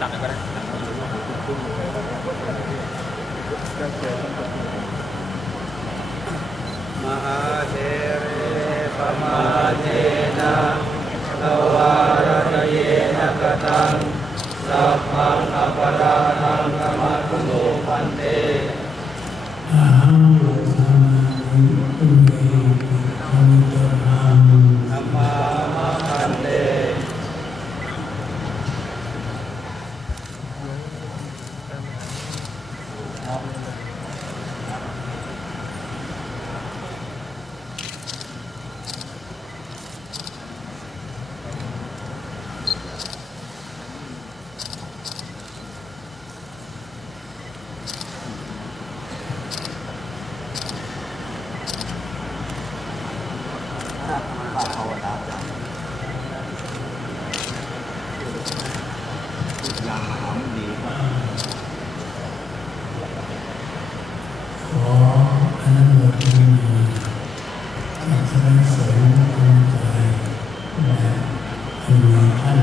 ตัดก็ได้มหาเทเรปมาเทนะทวารตเยนะกตังสัพพังอปราทังกมัตโตพันเตอาหังโลธามิอุเมธรรมจหังธัมมามาพันเตภาวนาจังอย่างมหาดีขออนุโมทนาจากสรรเสริญคุณใจและคุณท่าน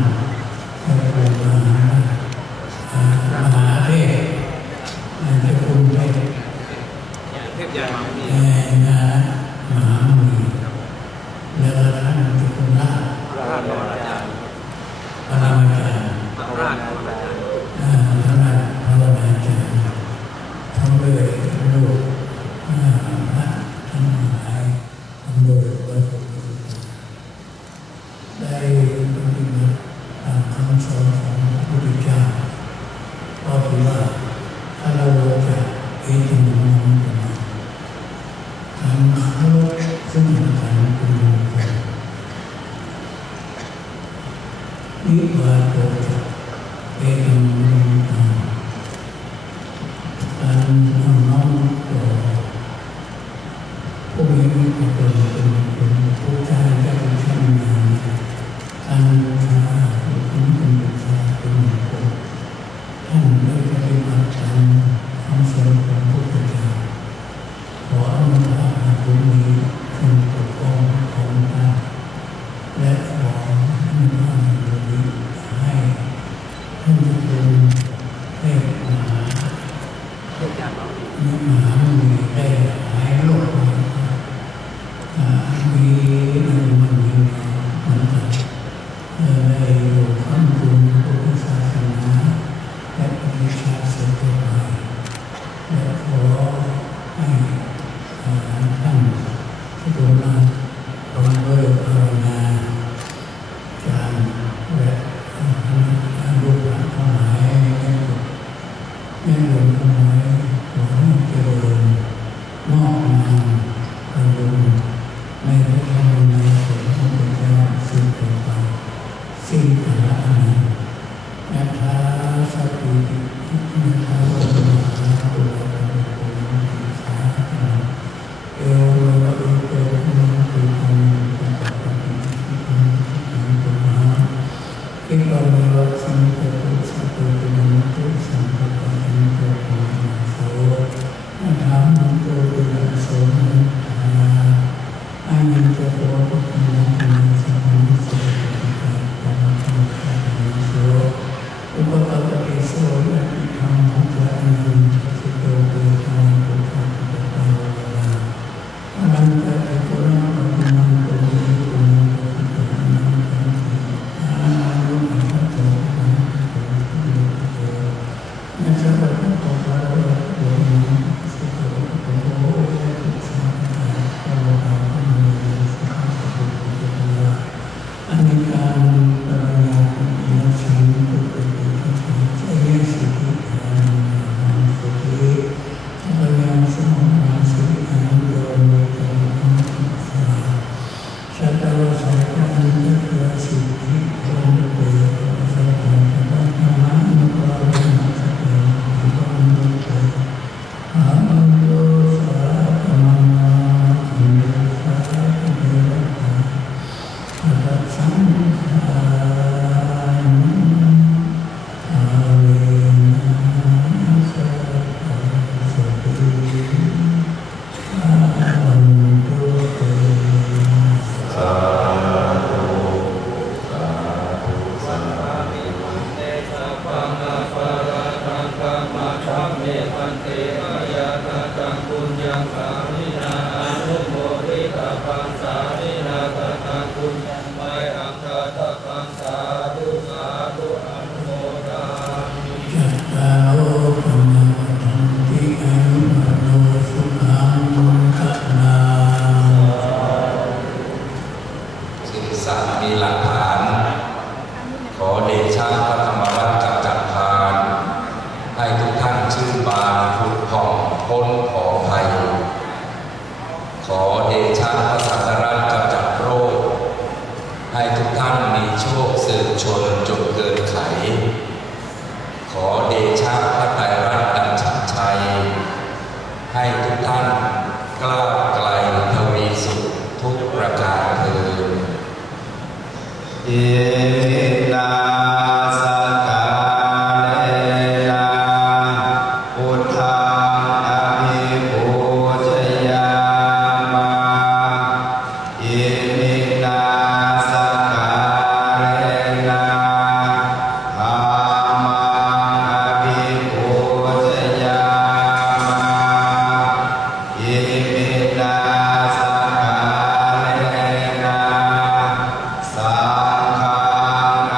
พระบรมมหาเทพและเจ้าคุณเทพเทพยานมหาดีแห่งมหามุนีและท่าน ชนจงเกิดไขขอเดชะพระไตรรัตน์อันฉันชัยให้ทุกท่านกล้าวไกลทวีสุขทุกประการเถิดอิมินาสกาเลนะพุทธังอภิปูชยามาอิมินาสกาเลนะธัมมังอภิปูชยามาอิมินาสกาเลนะสังฆังอ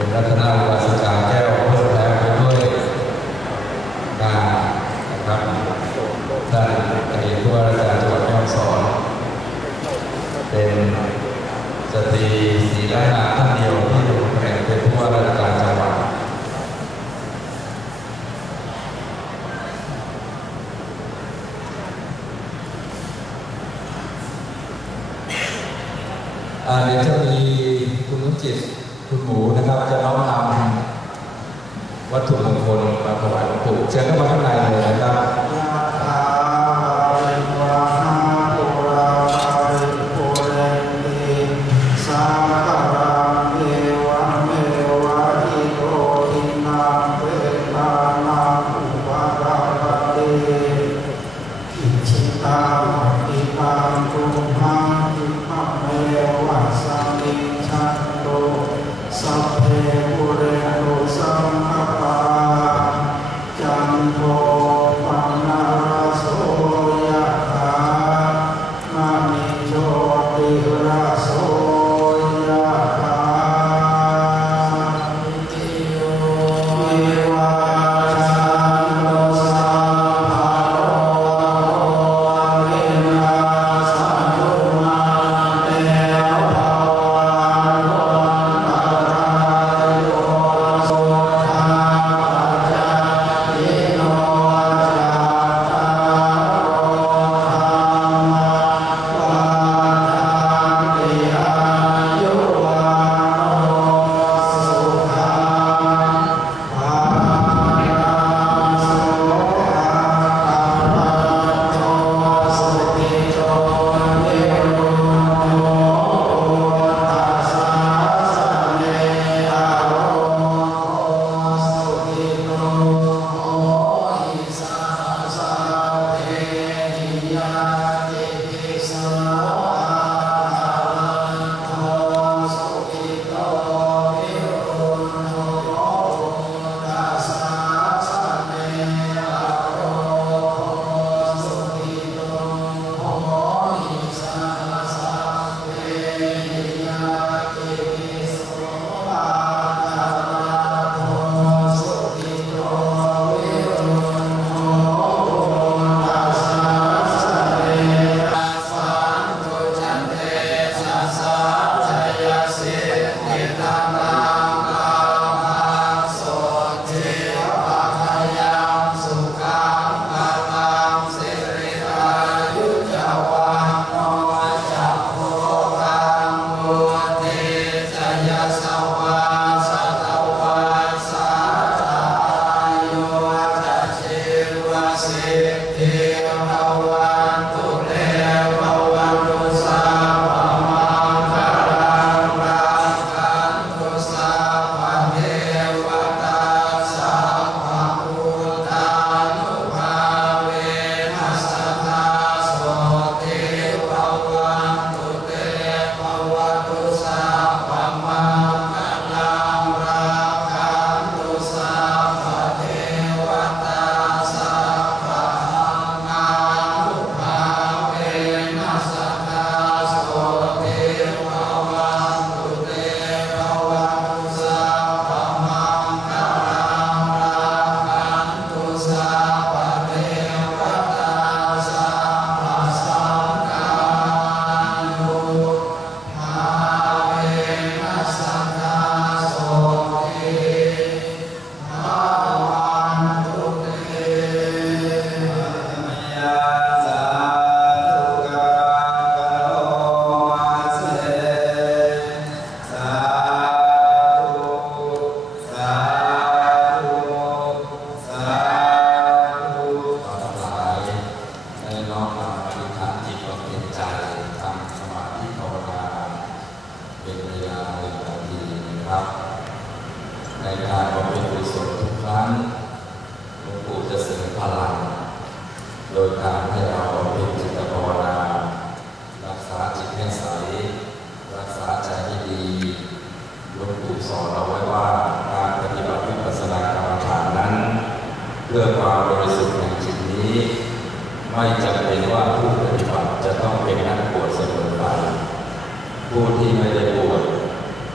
เป็นรัตนอุบาสิกาแก้วเพิ่มแล้วไปด้วยงานนะครับท่านอดีตผู้ว่าราชการจังหวัดแม่ฮ่องสอนเป็นสตรีศรีล้านนาท่านเดียวที่ลงแข่งเป็นผู้ว่าราชการจังหวัดเดี๋ยวจะมีคุณนุจิตคุณหมูนะครับจะน้อมนำวัตถุมงคลมาถวายหลวงปู่เชิญเข้ามาข้างในเลยนะครับในการบำเพ็ญกุศลทุกครั้งหลวงปู่จะเสริมพลังโดยการให้เราบำเพ็ญจิตภาวนารักษาจิตให้ใสรักษาใจให้ดีหลวงปู่สอนเราไว้ว่าการปฏิบัติวิปัสสนากรรมฐานนั้นเพื่อความบริสุทธิ์แห่งจิตนี้ไม่จำเป็นว่าผู้ปฏิบัติจะต้องเป็นนักบวชเสมอไปผู้ที่ไม่ได้บวช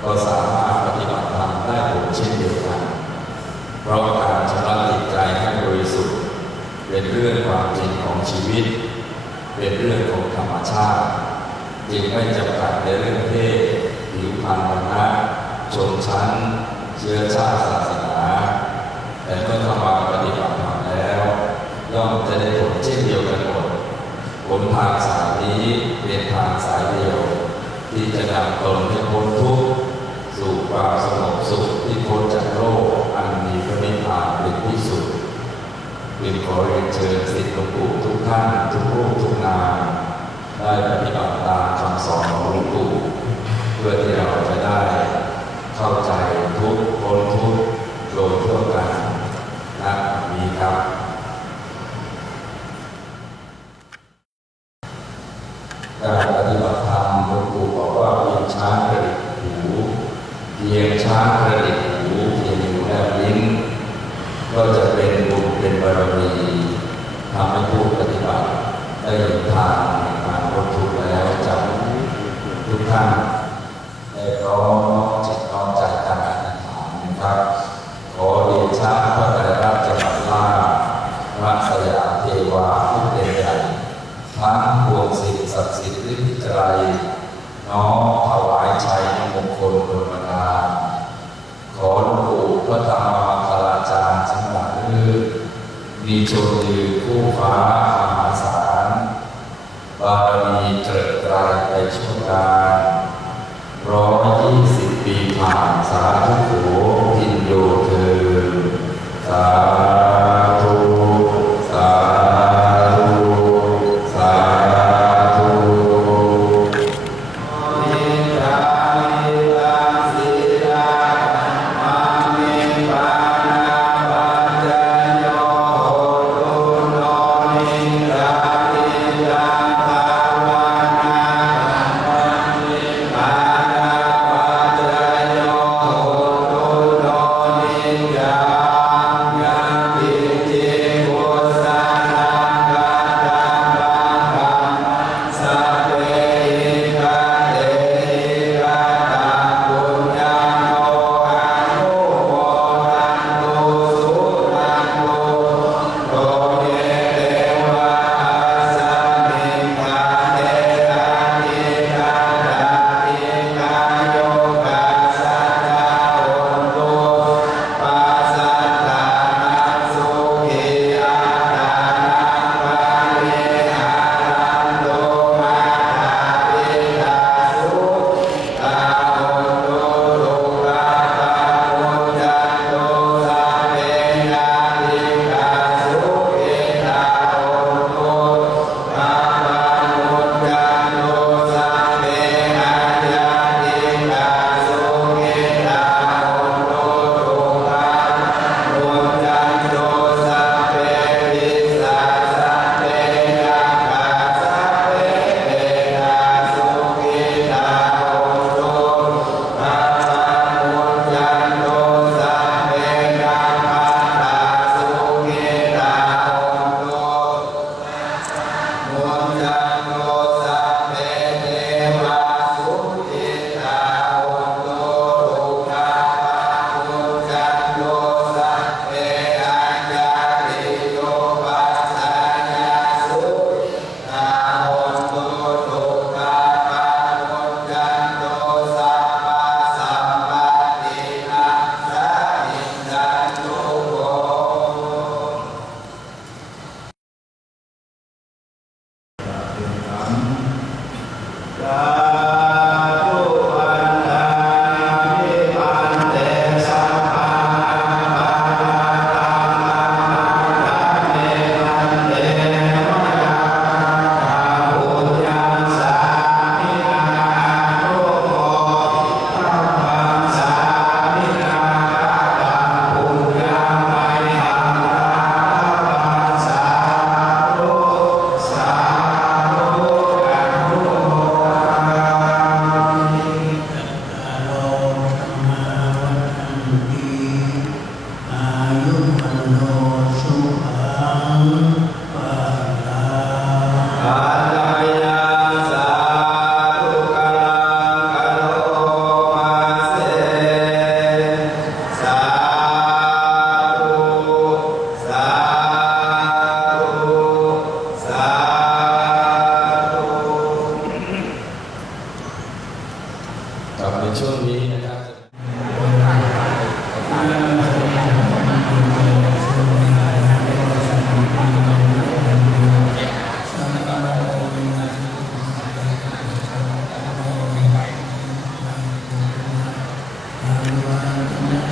ก็สามารถปฏิบัติธรรมได้ผล เพราะการชำระจิตใจให้บริสุทธิ์เป็นเรื่องความจริงของชีวิตเป็นเรื่องของธรรมชาติจึงไม่จำกัดในเรื่องเพศผิวพรรณวรรณะชนชั้นเชื้อชาติศาสนาแต่เมื่อทำมาปฏิบัติธรรมแล้วย่อมจะได้ผลเช่นเดียวกันหมดผลทางสายนี้เป็นทางสายเดียวที่จะนำตนให้พ้นทุกข์สู่ความสงบสุขที่พ้นจากโลกอันมีพระนิพพานเป็นที่สุดจึงขอเรียนเชิญศิษย์หลวงปู่ทุกท่านทุกรูปทุกนามได้ปฏิบัติตามคำสอนของหลวงปู่เพื่อที่เราจะได้เข้าใจทุกข์พ้นทุกข์โดยทั่วกันนะมีครับการปฏิบัติธรรมหลวงปู่บอกว่าเพียงช้างกระดิกหูเพียงช้างกระดิกหูเพียงหูแลบลิ้นก็จะเป็นบุญเป็นบารมีทำให้ผู้ปฏิบัติได้เห็นทางในการพ้นทุกข์แล้วจากทุกท่านได้ร้องจิตน้อมใจตั้งอธิษฐานนะครับขอเดชะพระไตรรัตน์จักรราชพระสยามเทวาผู้เป็นใหญ่ทั้งปวงสิ่งศักดิ์สิทธิ์ฤทธิ์ไตรน้อมถวายชัยมงคลบนบรรดาขอหลวงปู่พระธรรมมังคลาจารย์ทั้งหลายมีชนยืนคู่ฟ้ามหาศาลบารมีเจิดไตรไปชั่วการ120 ปีผ่านสาธุโขพินโยเถิดสาธุสาธุสาธุ โ เ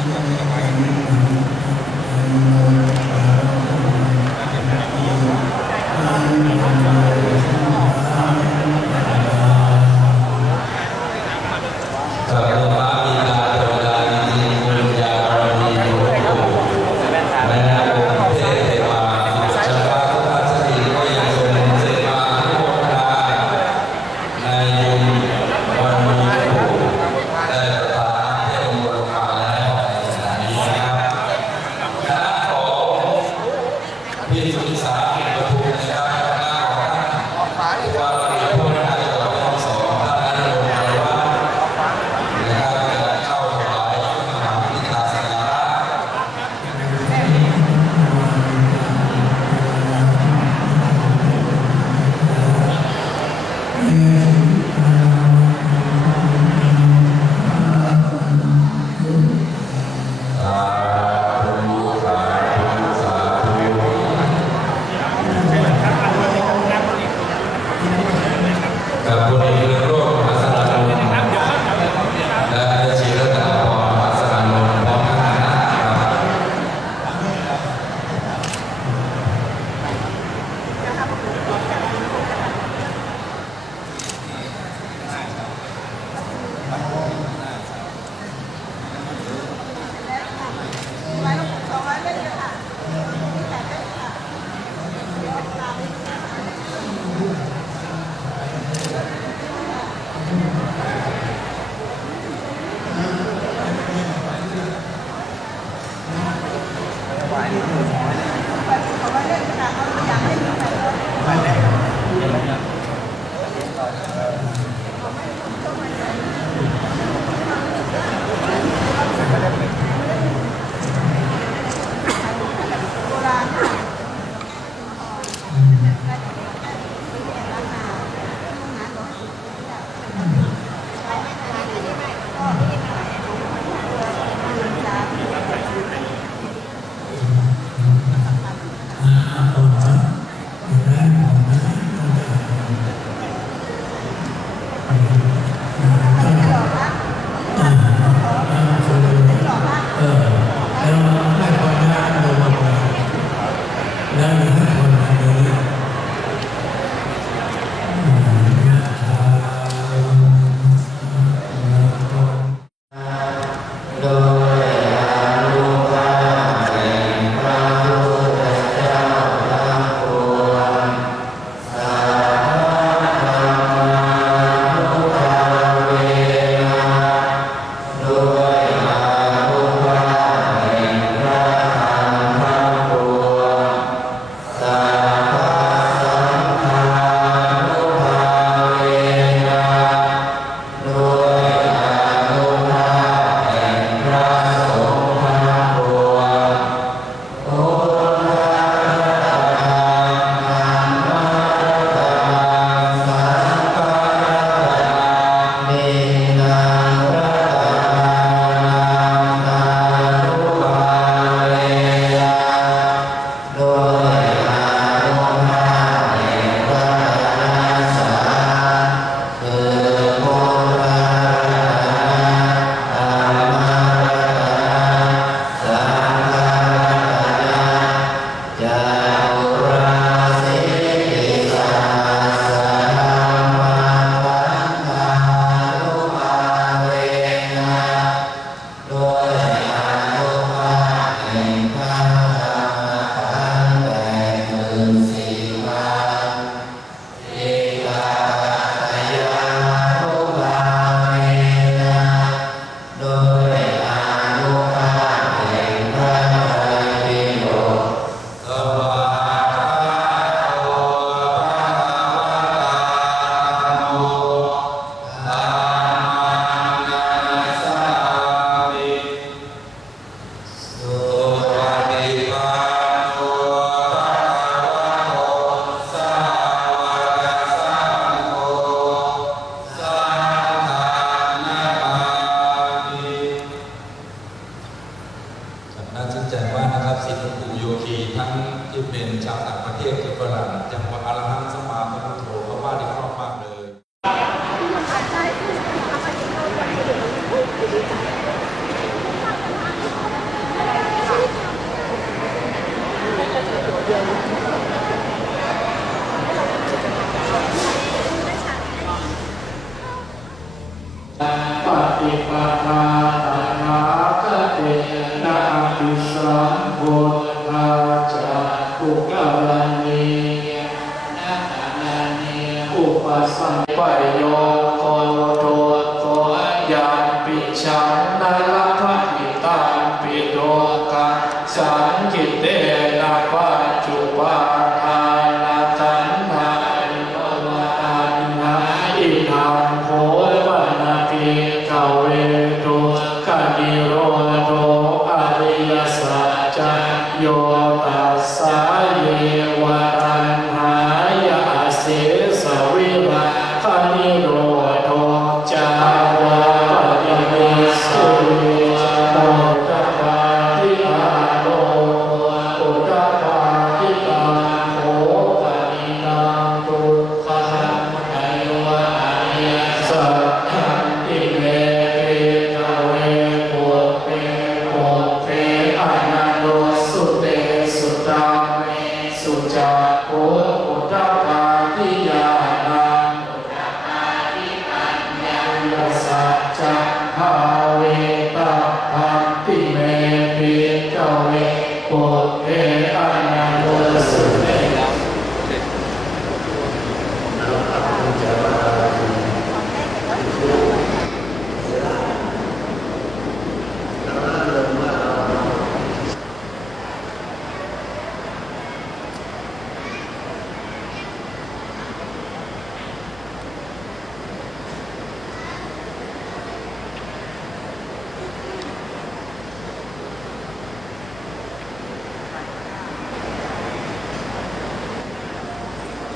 ปุเออานาโมสุเต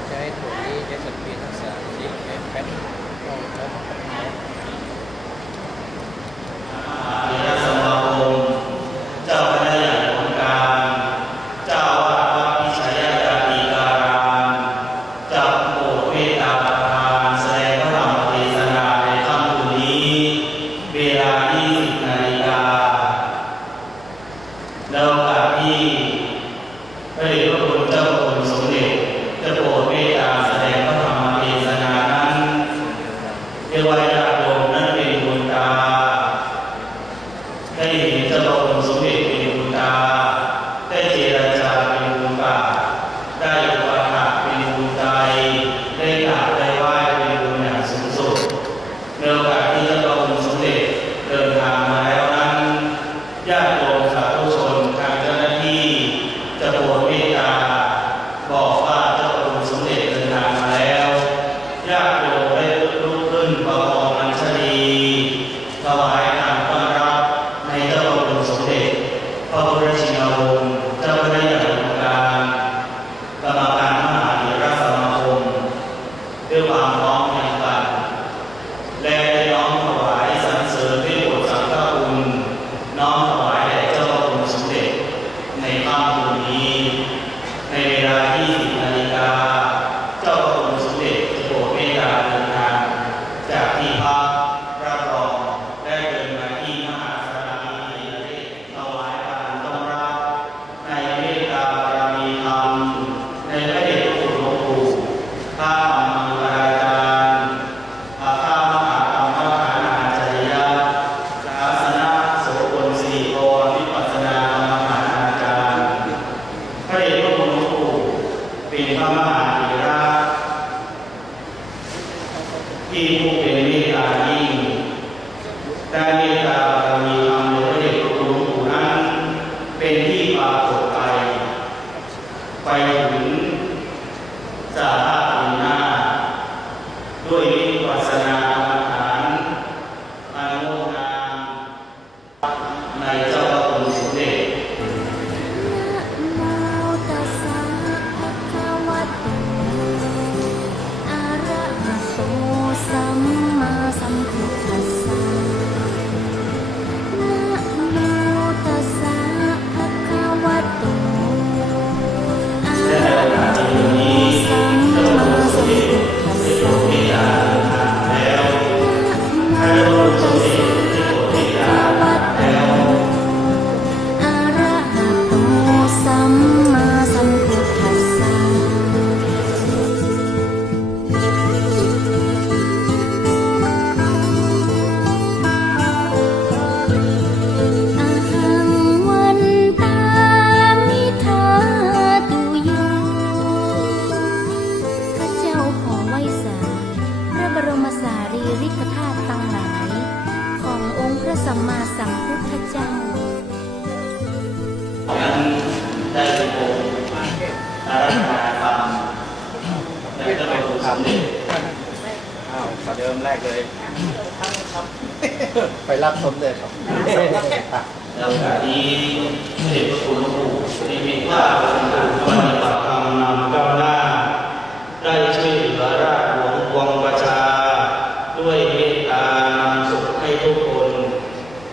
ใช้ถุงนี้ใช้สปีดทักษะที่แผ่นต้องใช้ของแผ่นนี้ สมาคมเจ้าคณะใหญ่องค์การเจ้าอาวาสวัดพิชัยยาติการามจะโปรดเมตตาประทานแสดงพระธรรมเทศนาในค่ำคืนนี้เวลา 20 นาฬิกาในโอกาสที่พระเดชพระคุณเจ้าคุณสมเด็จจะโปรดเมตตาแสดงพระธรรมเทศนานั้นเรียกว่าญาติโยมนั้นเป็นบุญตาได้เห็นเจ้าพระองค์สมเด็จเป็นบุญตาได้เจรจาเป็นบุญตาได้อุปถัมภ์เป็นบุญใจได้กราบได้ไหว้เป็นบุญอย่างสูงสุดในโอกาสที่เจ้าพระองค์สมเด็จเดินทางมาแล้วนั้นญาติโยมสาธุชนทางเจ้าหน้าที่จะโปรดเมตตาบอกว่าเจ้าพระองค์สมเด็จเดินทางมาแล้วญาติโยมได้ลุกขึ้นประคองอัญชลีถวายการต้อนรับในเจ้าพระองค์สมเด็จพระบรมชินวงศ์เจ้าคณะใหญ่องค์การกรรมการมหาเถรสมาคมด้วยความพร้อมเพรียงกันและได้น้อมถวายสรรเสริญด้วยบทสังฆคุณน้อมถวายแด่เจ้าพระองค์สมเด็จในค่ำคืนนี้ในเวลา 20 นาฬิกาเจ้าพระองค์สมเด็จจะโปรดเมตตาเดินทางจากที่พักรับรองได้เดินมาที่มหาสารพีถวายการต้อนรับในเมตตาบารมีธรรมในพระเดชพระคุณหลวงปู่พระธรรมังคลาจารย์พระมหาธรรมคณาจารยะศาสนโสพลสิริพรวิปัสสนากรรมฐานอาจารย์พระเดชพระคุณหลวงปู่เป็นพระมหาเถระที่ผู้เป็นเมตตายิ่งได้เมตตาบารมีธรรมในพระเดชพระคุณหลวงปู่นั้นเป็นที่ปรากฏไปถึงสาธารณะด้วยวิปัสสนากรรมฐานอันงดงามในเจ้าพระองค์สมเด็จ นะโมตัสสะภะคะวะโตอะระหะโตสัมมาสัมพุทธัสสะนะโมตัสสะภะคะวะโตอะระหะโตสัมมาสัมพุทธัสสะนะโมตัสสะภะคะวะโตอะระหะโตสัมมาสัมพุทธัสสะอะหังวันตามิทาตุโยข้าเจ้าขอไหว้สาพระบรมสารีริกธาตุทั้งหลายขององค์พระสัมมาสัมพุทธเจ้า นั้นได้เป็นองค์อารัธนาธรรมและจะเป็นองค์สมเด็จ อ้าวประเดิมแรกเลย ไปรับสมเด็จครับ แล้วจากนี้เด็จพระคุณหลวงปู่นิมิตว่าเป็นการปฏิบัติธรรมนำก้าวหน้าได้ช่วยเหลือราษฎรปวงประชาด้วยเมตตานำสุขให้ทุกคน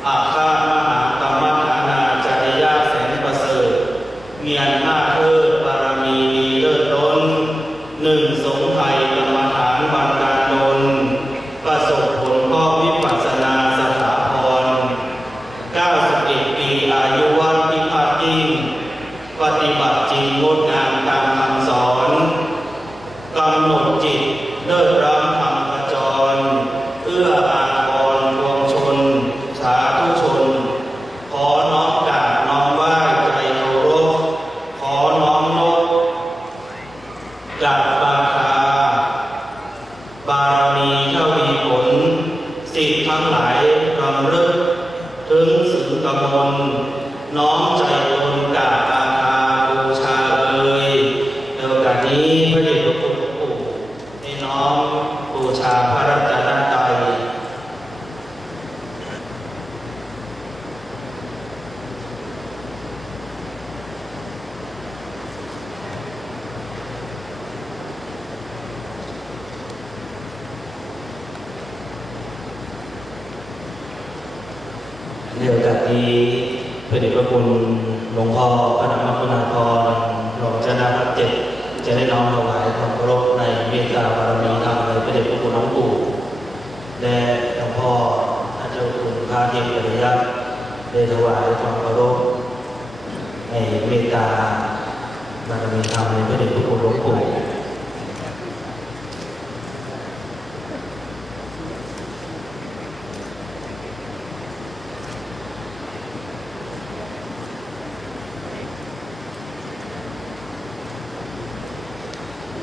อาฆาตมหากรรมฐานาจารยะแสนประเสริฐมีอำนาจเลิศบารมีมีเลิศล้นหนึ่งสงฆ์ไทยกรรมฐานบันดาลดลประสบผลเพราะวิปัสสนาสถาพร91 ปีอายุวัดพิพัฒน์ยิ่งปฏิบัติ น้อมใจบุญกราบอาภาบูชาเลยในโอกาสนี้พระเดชพระคุณหลวงปู่ให้น้อมบูชาพระรัตนตรัยในโอกาสนี้พระเดชพระคุณหลวงพ่อพระนามคุณาภรณ์หลวงเจ้าหน้าที่7จะได้น้อมถวายความเคารพในเมตตาบารมีธรรมในพระเดชพระคุณหลวงปู่และหลวงพ่อท่านเจ้าคุณพระเทพปริยัติได้ถวายความเคารพในเมตตาบารมีธรรมในพระเดชพระคุณหลวงปู่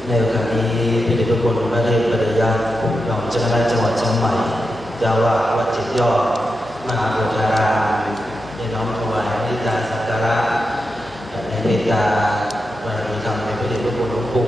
ในโอกาสนี้พระเดชพระคุณพระเทพปริยัติรองเจ้าคณะจังหวัดเชียงใหม่เจ้าวาดวัดจิตรยอดมหาโพธารามได้น้อมถวายนิตาสักการะในเมตตาบารมีธรรมในพระเดชพระคุณหลวงปู่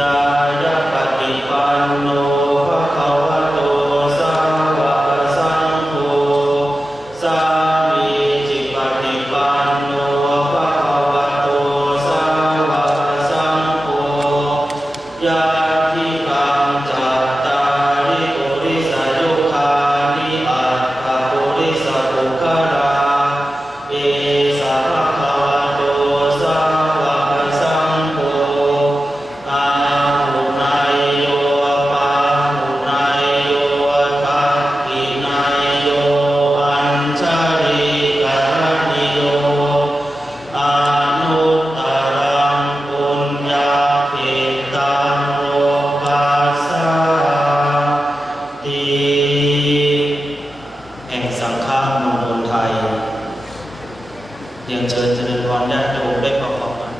ยายาปฏิปันโนภะคะวะโตสาวกสังโฆสามีจิปฏิปันโนภะคะวะโตสาวกสังโฆญาติกังจัตตาริปุริสยุคานิอัตถปุริสปุคลาเอสะภะคะวะโตสาวกสังโฆเรียนเชิญเจริญพรญาติโยมได้ประกอบกัน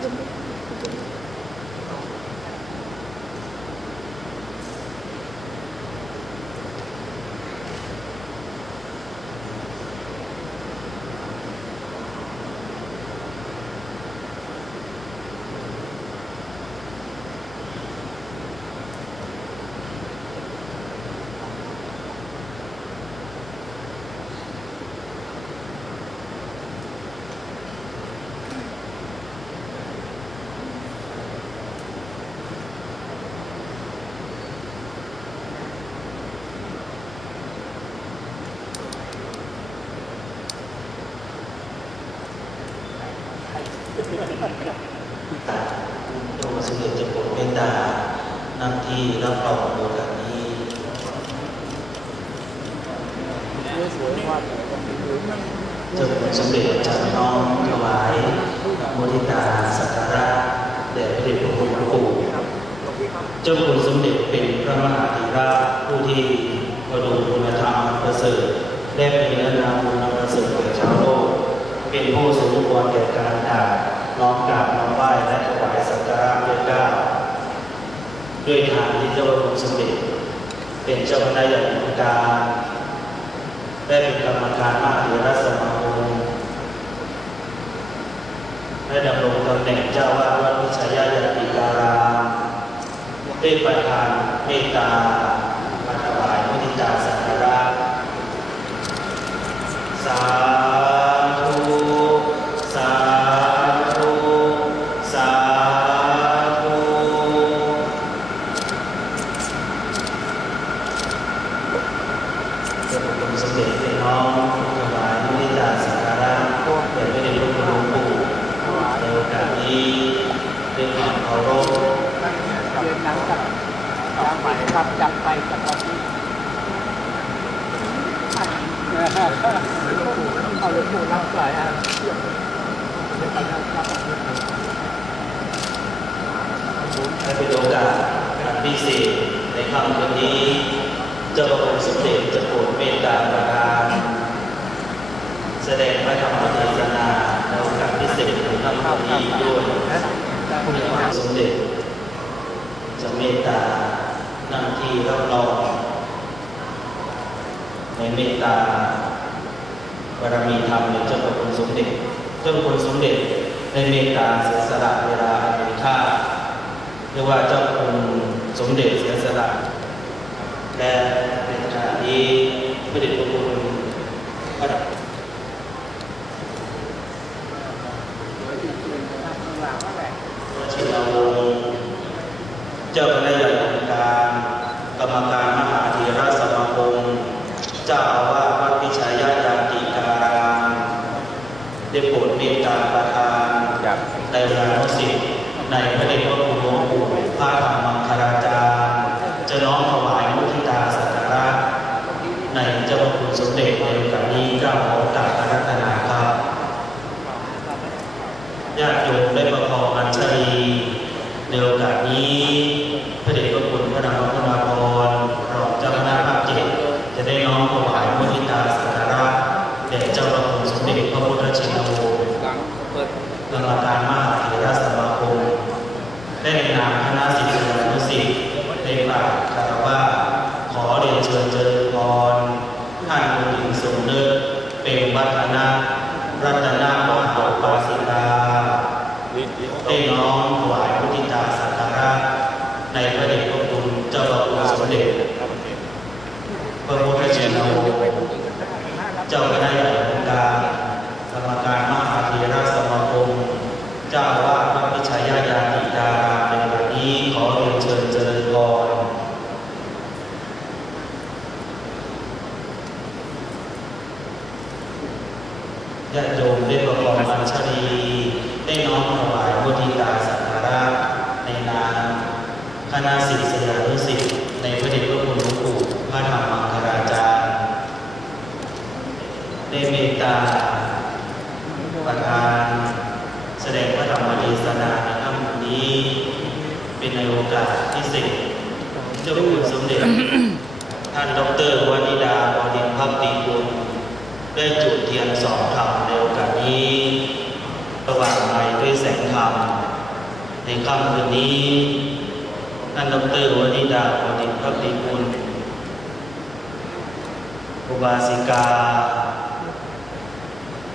ตัวสมเด็จจะโปรดเมตตานั่งที่รับรองโอกาสนี้เจ้าคุณสมเด็จจะน้อมถวายมุทิตาสักการะแด่พระเดชพระคุณหลวงปู่เจ้าคุณสมเด็จเป็นพระมหาธีระผู้ที่ประดุจคุณธรรมประเสริฐและเป็นเนื้อนาบุญประเสริฐแก่ชาวโลกเป็นผู้สมควรแก่การน้อมกราบน้อมไหว้และถวายสักการะด้วยเกล้าด้วยทางที่เจ้าคุณสมเด็จเป็นเจ้าคณะใหญ่องค์การได้เป็นกรรมการมหาเถรสมาคมได้ดำรงตำแหน่งเจ้าวาดวัดวิชัยยันติการามได้ประทานเมตตามาถวายมุทิตาสักการะสาธุสาธุสาธุเจ้าคุณสมเด็จได้น้อมถวายมุทิตาสักการะแด่พระเดชพระคุณหลวงปู่ในโอกาสนี้ด้วยความเคารพ เป็นหนังกับจับไปครับจับไปจับวันนี้เอาเลยผู้รับสายอ่ะและเป็นโอกาสอันพิเศษในค่ำคืนนี้เจ้าพระองค์สมเด็จจะโปรดเมตตาประทานแสดงพระธรรมเทศนาในโอกาสพิเศษในค่ำคืนนี้ด้วยสมเด็จจะเมตตานั่งที่รับรองในเมตตาบารมีธรรมในเจ้าพระองค์สมเด็จเจ้าพระองค์สมเด็จในเมตตาเสียสละเวลาอันมีค่าเรียกว่าเจ้าพระองค์สมเด็จเสียสละและในขณะนี้พระเดชพระคุณพระชินวงศ์เจ้าคณะใหญ่องค์การกรรมการมหาเถรสมาคมเจ้าอาวาสวัดพิชัยญาติการามได้โปรดเมตตาประทานในเวลานุสิตในพระเดชพระคุณหลวงปู่พระธรรมังคลาจารย์จะน้อมถวายมุทิตาสักการะในเจ้าพระคุณสมเด็จในโอกาสนี้กล่าวขอกราบอาราธนาครับญาติโยมได้ประคองอัญชลีในโอกาสนี้พระเดชพระคุณพระนามคุณาภรณ์รองเจ้าคณะภาค7จะได้น้อมถวายมุทิตาสักการะแด่เจ้าพระคุณสมเด็จพระพุทธชินวงศ์กรรมการมหาเถรสมาคมได้ในนามคณะศิษยานุศิษย์ได้กล่าวคารวะขอเรียนเชิญเจริญพรท่านคุณหญิงสมนึกเป็นวัฒนะรัตนมหาปาสิกาได้น้อมถวายมุทิตาสักการะในพระเดชพระคุณเจ้าพระคุณสมเด็จพระพุทธชินวงศ์เจ้าคณะใหญ่องค์การกรรมการมหาเถรสมาคมเจ้าอาวาสวัดพิชัยญาติการามในวันนี้ขอเรียนเชิญเจริญพรญาติโยมได้ประกอบอัญชลีได้น้อมถวายมุทิตาสักการะในนามคณะศิษยานุศิษย์ในพระเดชพระคุณหลวงปู่พระธรรมังคลาจารย์ได้เมตตาประทานแสดงพระธรรมเทศนาในค่ำนี้เป็นในโอกาสพิเศษเจ้าพระคุณสมเด็จ ท่านดร.วนิดาบดินทร์ภักดีกุลได้จุดเทียนสองธรรมในโอกาสนี้ระหว่างในด้วยแสงธรรมในค่ำคืนนี้ท่านดร.วนิดาบดินทร์ภักดีกุลอุบาสิกา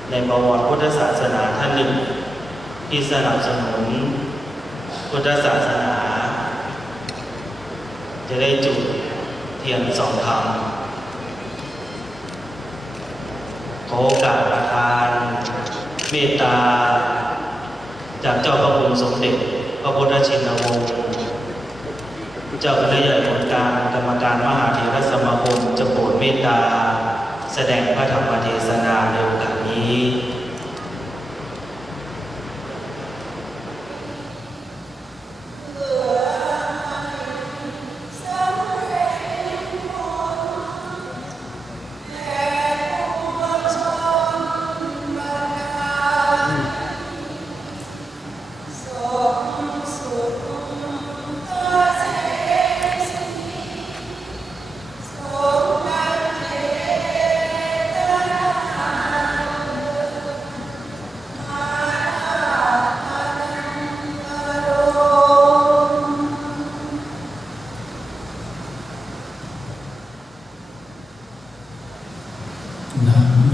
ในบวรพุทธศาสนาท่านหนึ่งที่สนับสนุนพุทธศาสนาจะได้จุดเทียนสองธรรมขอโอกาสประทานเมตตาจากเจ้าพระคุณสมเด็จพระพุทธชินวงศ์เจ้าคณะใหญ่องค์การกรรมการมหาเถรสมาคมจะโปรดเมตตาแสดงพระธรรมเทศนาในโอกาสนี้ นะโม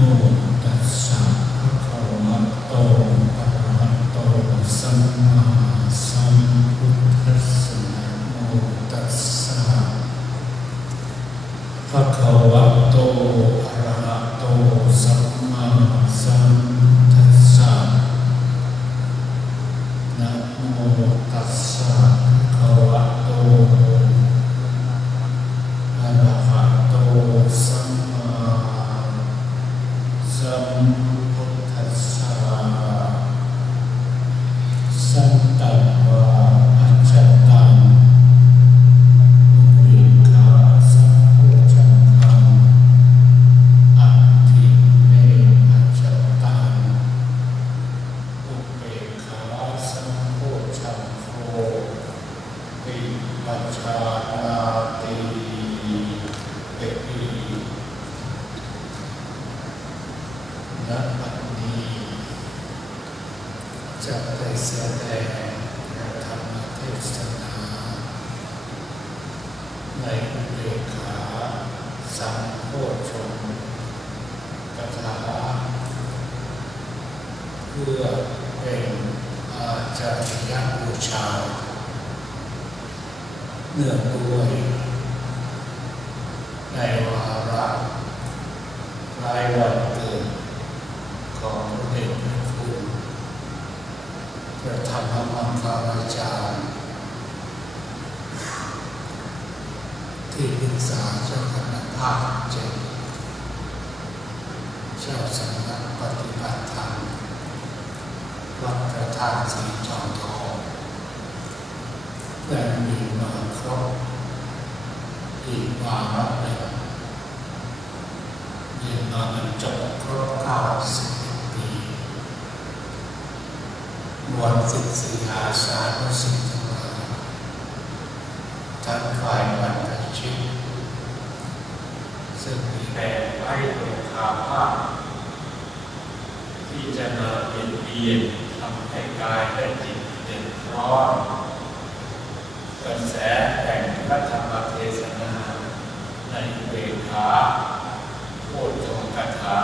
ตัสสะภะคะวะโตอะระหะโตสัมมาสัมพุทธัสสะนะโมตัสสะภะคะวะโตอะระหะโตสัมมาสัมพุทธัสสะนะโมตัสสะภะคะวะโตอะระหะโตสัมมาสัมพุทธัสสะสันตวาอัจจตัง ติปัจจานาติเตปิณบัดนี้จะได้แสดงพระธรรมเทศนาในอุเบกขาสัมโพชฌงค์คาถาเพื่อเป็นอาจาริยบูชาเนื่องด้วยในวาระคล้ายวันเกิดของพระเดชพระคุณพระธรรมมังคลาจารย์ที่ปรึกษาเจ้าคณะภาค7เจ้าสำนักปฏิบัติธรรมวัดพระธาตุสีจอมทองและมีมาครบอีกวาระหนึ่งเรียนมาบรรจบครบ90 ปีมวลศิษยาสานุศิษย์ทั้งหลายทั้งฝ่ายบรรพชิตซึ่งมีแบบไว้โดยข่าวภาพที่จะมาเปลี่ยนทำให้กายและจิตเดือดร้อนกระแสแห่งพระธรรมเทศนาในเวขาโพชฌงค์คาถา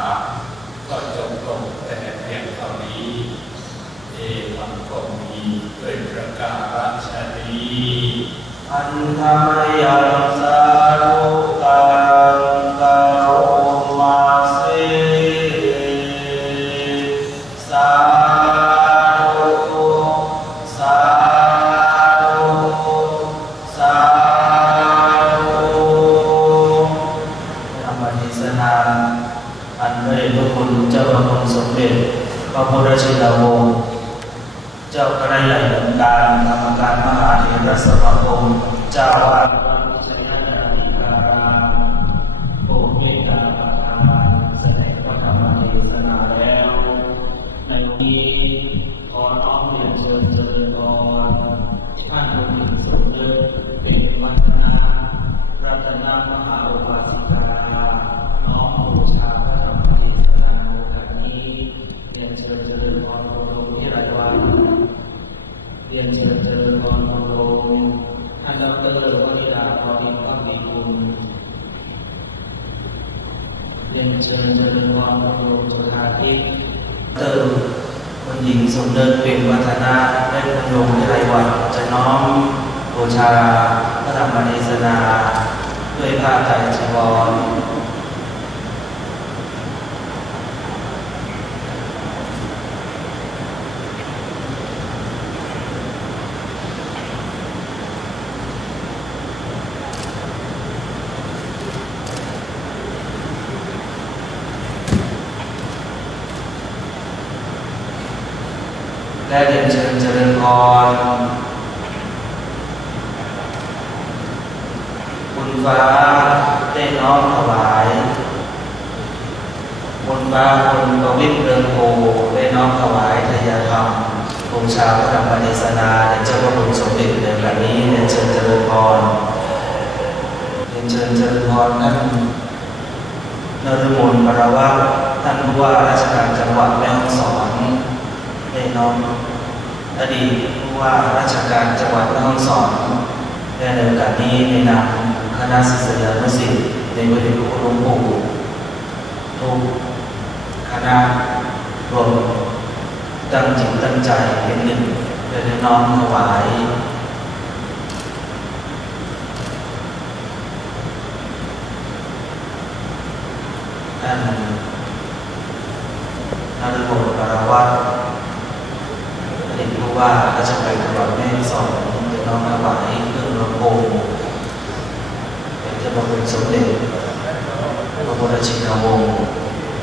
ก็จบลงแต่เพียงเท่านี้เอวังก็มีด้วยประการฉนี้ อันธรรมยังสาธุตังกโรมาเสสาธุสาธุสาธุธรรมเทศนาอันได้พระคุณเจ้าพระคุณสมเด็จพระพุทธชินวงศ์เจ้าคณะใหญ่องค์การกรรมการมหาเถรสมาคมเจ้าอาวาสวัดชยนาธิการามโปรดเมตตาประทานแสดงพระธรรมเทศนาแล้วในวันนี้ขอน้อมเรียนเชิญเจริญพรท่านผู้มีส่วนเลิศเป็นวัฒนารัตนมหาอุบาสิกาน้อมบูชาพระธรรมเทศนาในโอกาสนี้เรียนเชิญเจริญพรโปรดที่ไรวันเรียนเชิญเจริญพรโปรดท่านดร.วนิดาพรอินทร์พักดีกุลเรียนเชิญเจริญพรโปรดจุฬาทิพย์เติมคุณหญิงสมเด็จเป็นวัฒนาและคุณโยมที่ไรวันจะน้อมบูชาพระธรรมเทศนาด้วยผ้าไตรจีวรและเรียนเชิญเจริญพรคุณฟ้าได้น้อมถวายคุณฟ้าคุณประวิตรเรืองโพได้น้อมถวายทายธรรมบูชาพระธรรมเทศนาในเจ้าพระคุณสมเด็จในวันนี้เรียนเชิญเจริญพรเรียนเชิญเจริญพรท่านนฤมล ปรวัตรท่านผู้ว่าราชการจังหวัดแม่ฮ่องสอนได้น้อมอดีตผู้ว่าราชการจังหวัดแม่ฮ่องสอนและในโอกาสนี้ในนามคณะศิษยานุศิษย์ในบริเวณหลวงปู่ทุกคณะรวมตั้งจิตตั้งใจเป็นหนึ่งเพื่อน้อมถวายท่านนฤมล ปรวัตรอดีตผู้ว่าราชการจังหวัดแม่ฮ่องสอนจะน้อมถวายเครื่องลำโพงเป็นเจ้าพระคุณสมเด็จพระพุทธชินวงศ์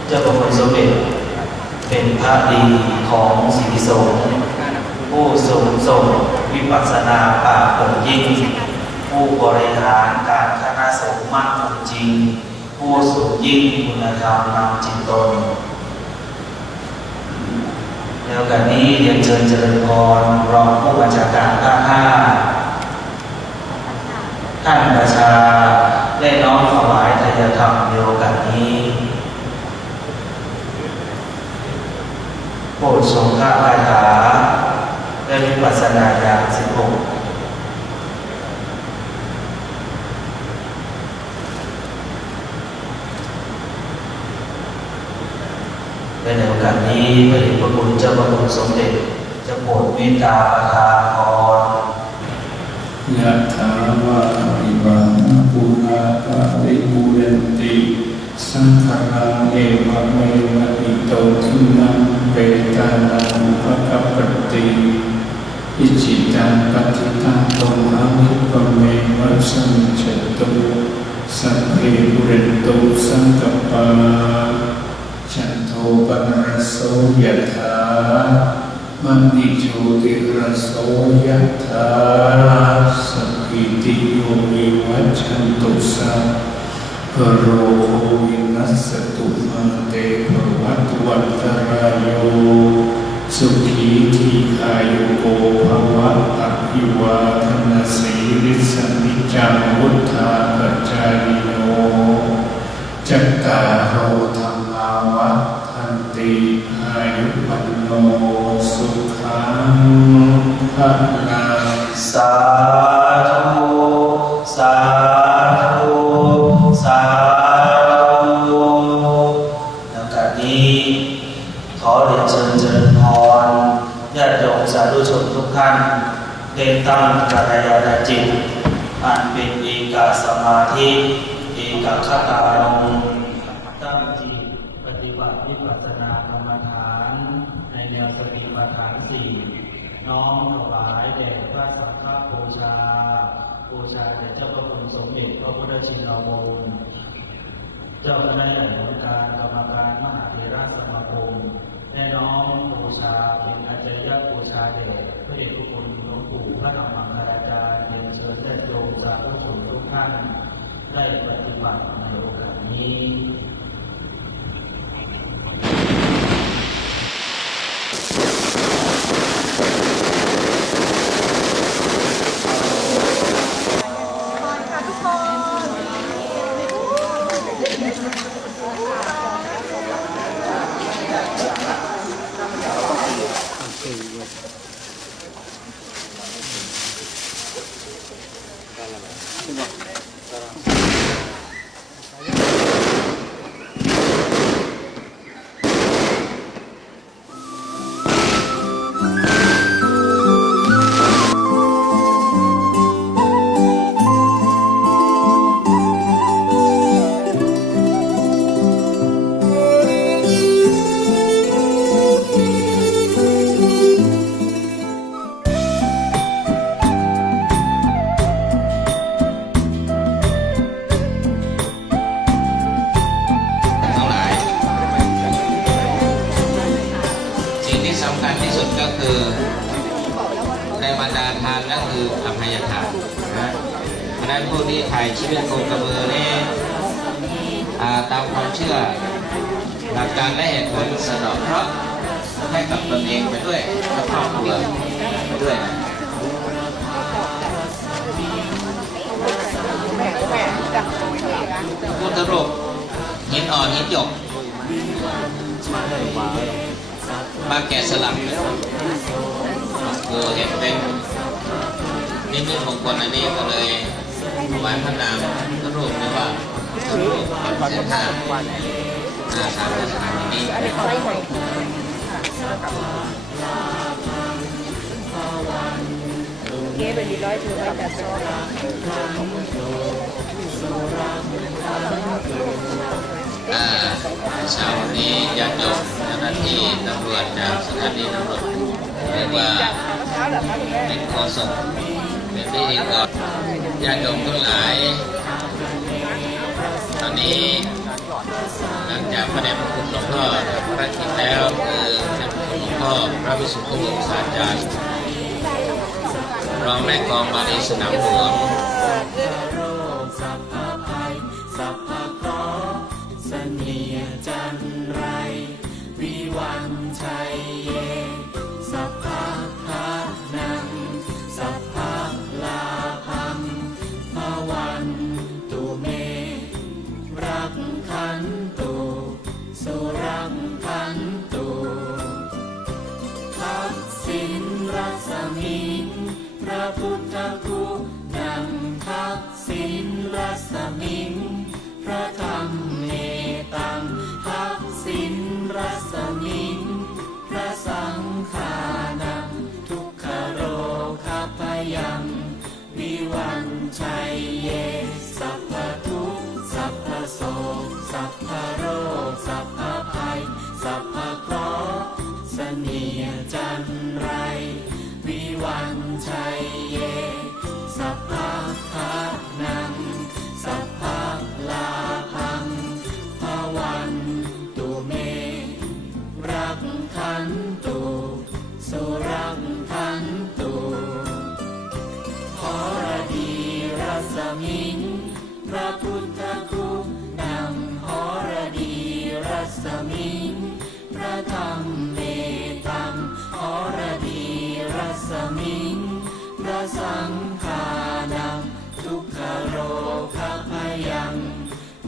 เจ้าพระคุณสมเด็จเป็นพระดีของศรีสงฆ์ผู้สูงส่งวิปัสสนาป่าผมยิ่งผู้บริหารการคณะสงฆ์มั่นคงจริงผู้สูงยิ่งคุณธรรมนำจิตตนในโอกาสนี้เรียนเชิญเจริญพรรองผู้บัญชาการภาค 5 ท่านประชาได้น้อมถวายทายธรรมในโอกาสนี้โปรดทรงพระคาถาและวิปัสสนาญาณ16ในโอกาสนี้พระเดชพระคุณเจ้าพระคุณสมเด็จจะโปรดเมตตาประทานพร ยะถาวาริวหาปุราปะริปุเรนติสังขารเอวะเมวะอิโตทินังเปตานังภะคะปติอิจิตังปฏิตังตุมหาวิปะเมวะสัมจตุสัพเพปุเรนตุสังกปาจันโทปนะโสยถามณิโชติระโสยถาสัพพิติโยวิวัชชันตุสัพพะโรโควินัสสตุมาเตภวัตวันตรายโยสุขีทีขายุโกภวะอภิวาทนาสีริสนิจังวุฒาปัจจายโนจัตตารโอธรรมาวัฏันติอายุวันโนสุขังภะลัง สาธุสาธุสาธุในโอกาสนี้ขอเรียนเชิญเจริญพรญาติโยมสาธุชนทุกท่านได้ตั้งกายจิตอันเป็นเอกสมาธิเอกคตารมณ์ตั้งจิตปฏิบัติวิปัสสนากรรมฐานในแนวสติปัฏฐาน4น้อมถวายแด่พระสังฆบูชาแด่เจ้าพระคุณสมเด็จพระพุทธชินวงศ์เจ้าคณะใหญ่องค์การกรรมการมหาเถรสมาคมได้น้อมบูชาเป็นอาจารย์บูชาแด่พระเดชพระคุณหลวงปู่พระธรรมมังคลาจารย์เรียนเชิญญาติโยมสาธุชนทุกท่านได้ปฏิบัติในโอกาสนี้ ทั้งหลายสิ่งที่สำคัญที่สุดก็คือในบรรดาทานนั่นคืออภัยทานนะเพราะฉะนั้นผู้ที่ถ่ายชีวิตโคกระบือนี่ตามความเชื่อหลักการและเหตุผลสนองเคราะห์ให้กับตนเองไปด้วยและครอบครัวไปด้วยนะพุทธรูปหินอ่อนหินหยกมาแกะสลักคือเห็นเป็นนิมิตมงคลอันนี้ก็เลยถวายพระนามพระรูปเรียกว่าพระรูปเส้นทางสามสถานที่นี้เก๋เป็นร้อยถือไปจัดโซ่ เช้าวันนี้ญาติโยมเจ้าหน้าที่ตำรวจจากสถานีตำรวจเรียกว่าเป็นโฆษกเป็นพิธีกรญาติโยมทั้งหลายตอนนี้หลังจากพระเดชพระคุณหลวงพ่อภารกิจแล้วคือพระเดชพระคุณหลวงพ่อพระวิสุทธิวงศ์ศาสตราจารย์รองนายกองบาลีสนามหลวง มิงพระพุทธคุณนำหรดีรัศมิงพระธรรมเมตังหรดีรัศมิงพระสังฆานังทุกขโรคพยัง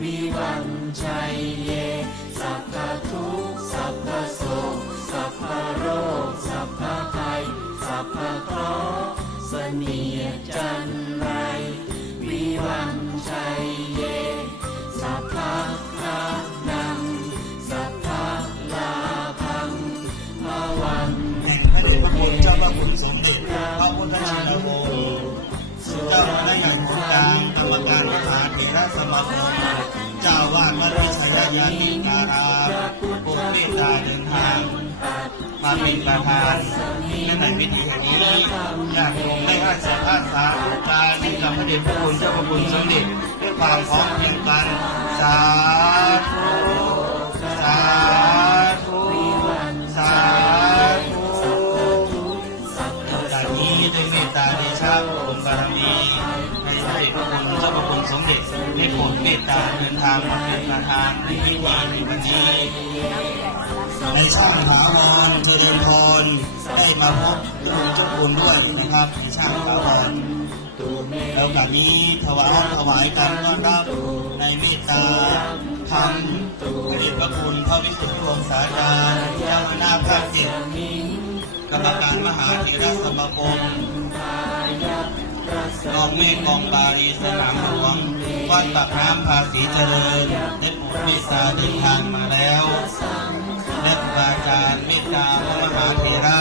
วิวันชัยเยสัพพทุกข์สัพพโศกสัพพโรคสัพพภัยสัพพเคราะห์เสนียดจันไรวิวันชัยเยสัพพะนังสัพพะลาภังมวัน แห่งพระเดชพระคุณเจ้าพระคุณสมเด็จพระพุทธชินวงศ์เจ้าพนักงานกลางกรรมการมหาเถรสมาคมเจ้าวาดวัดวิชัยยานิการามผู้เมตตาเดินทางมาเป็นประธานในพิธีแห่งนี้ญาติโยมได้อาสาอุปการให้กับพระเดชพระคุณเจ้าพระคุณสมเด็จด้วยความพร้อมเพรียงกันสาธุสาธุสาธุจากนี้ด้วยเมตตาเดชะบุญบารมีในพระเดชพระคุณเจ้าพระคุณสมเด็จได้โปรดเมตตาเดินทางมาเป็นประธานในพิธีในวันนี้ในช่างถาวรเจริญพรได้มาพบคุณเจ้าคุณด้วยนะครับในช่างถาวรแล้วกับนี้ถวายการต้อนรับในเมตตาธรรมพระเดชพระคุณพระวิสุทธิวงศาจารย์เจ้าคณะภาค7กรรมการมหาเถรสมาคมกองเมฆกองบาลีสนามหลวงวัดปากน้ำภาษีเจริญได้โปรดเมตตาเดินทางมาแล้วและครูบาอาจารย์เมตตาพระมหาเถระ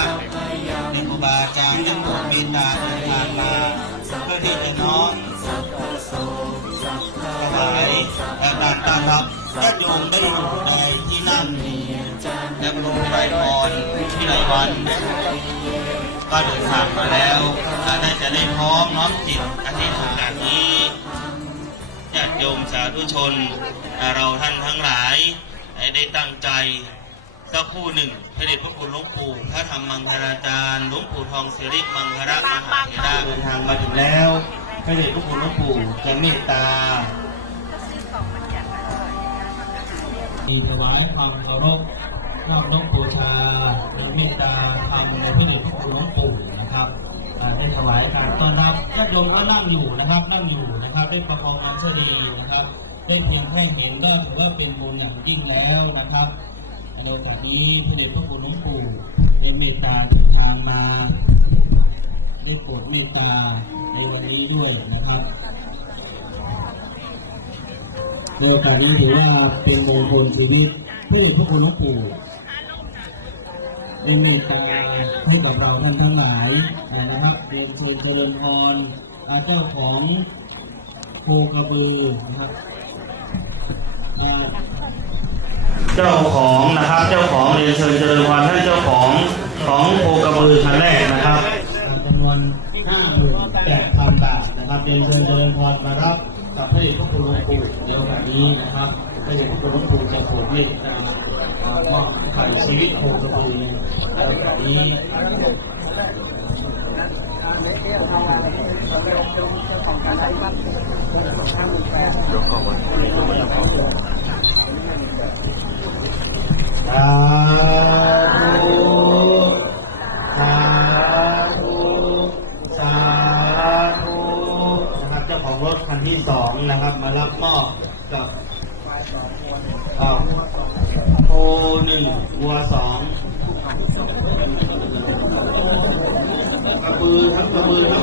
ในครูบาอาจารย์ได้โปรดเมตตาเดินทางมาเพื่อที่จะน้อมถวายและการต้อนรับญาติโยมได้อยู่ในที่นั่งและครูบาอาจารย์ที่ไหนวันก็เดินทางมาแล้วน่าจะได้พร้อมน้อมจิตอธิษฐานนี้ญาติโยมสาธุชนเราท่านทั้งหลายได้ตั้งใจสักครู่หนึ่งพระเดชพระคุณหลวงปู่พระธรรมมังคลาจารย์หลวงปู่ทองสิริมังคละมหาเถระเดินทางมาถึงแล้วพระเดชพระคุณหลวงปู่จะเมตตามีถวายความเคารพนอบน้อมบูชาเป็นเมตตาธรรมในพระเดชพระคุณหลวงปู่นะครับได้ถวายการต้อนรับญาติโยมก็นั่งอยู่นะครับได้ประคองอัญชลีนะครับได้เพียงแค่เห็นก็ถือว่าเป็นบุญอย่างยิ่งแล้วนะครับในจากนี้พระเดชพระคุณหลวงปู่ได้เมตตาทางมาได้โปรดเมตตาในวันนี้ด้วยนะครับในโอกาสนี้ถือว่าเป็นมงคลชีวิตพระเดชพระคุณหลวงปู่ได้เมตตาให้กับเราท่านทั้งหลายนะครับเรียนเชิญเจริญพรเจ้าของโคกระบือนะครับเจ้าของนะครับเจ้าของเรียนเชิญเจริญพรท่านเจ้าของโคกระบือคันแรกนะครับจำนวน 58,000 บาทนะครับเรียนเชิญเจริญพรมารับกับพระเดชพระคุณหลวงปู่ในโอกาสนี้นะครับพระเดชพระคุณหลวงปู่จะโปรดเมตตามอบไถ่ชีวิตโคกระบือในโอกาสนี้ยกเข้ามาสาธุสาธุสาธุนะครับเจ้าของรถคันที่2นะครับมารับมอบกับโค1วัว2กระบือทั้ง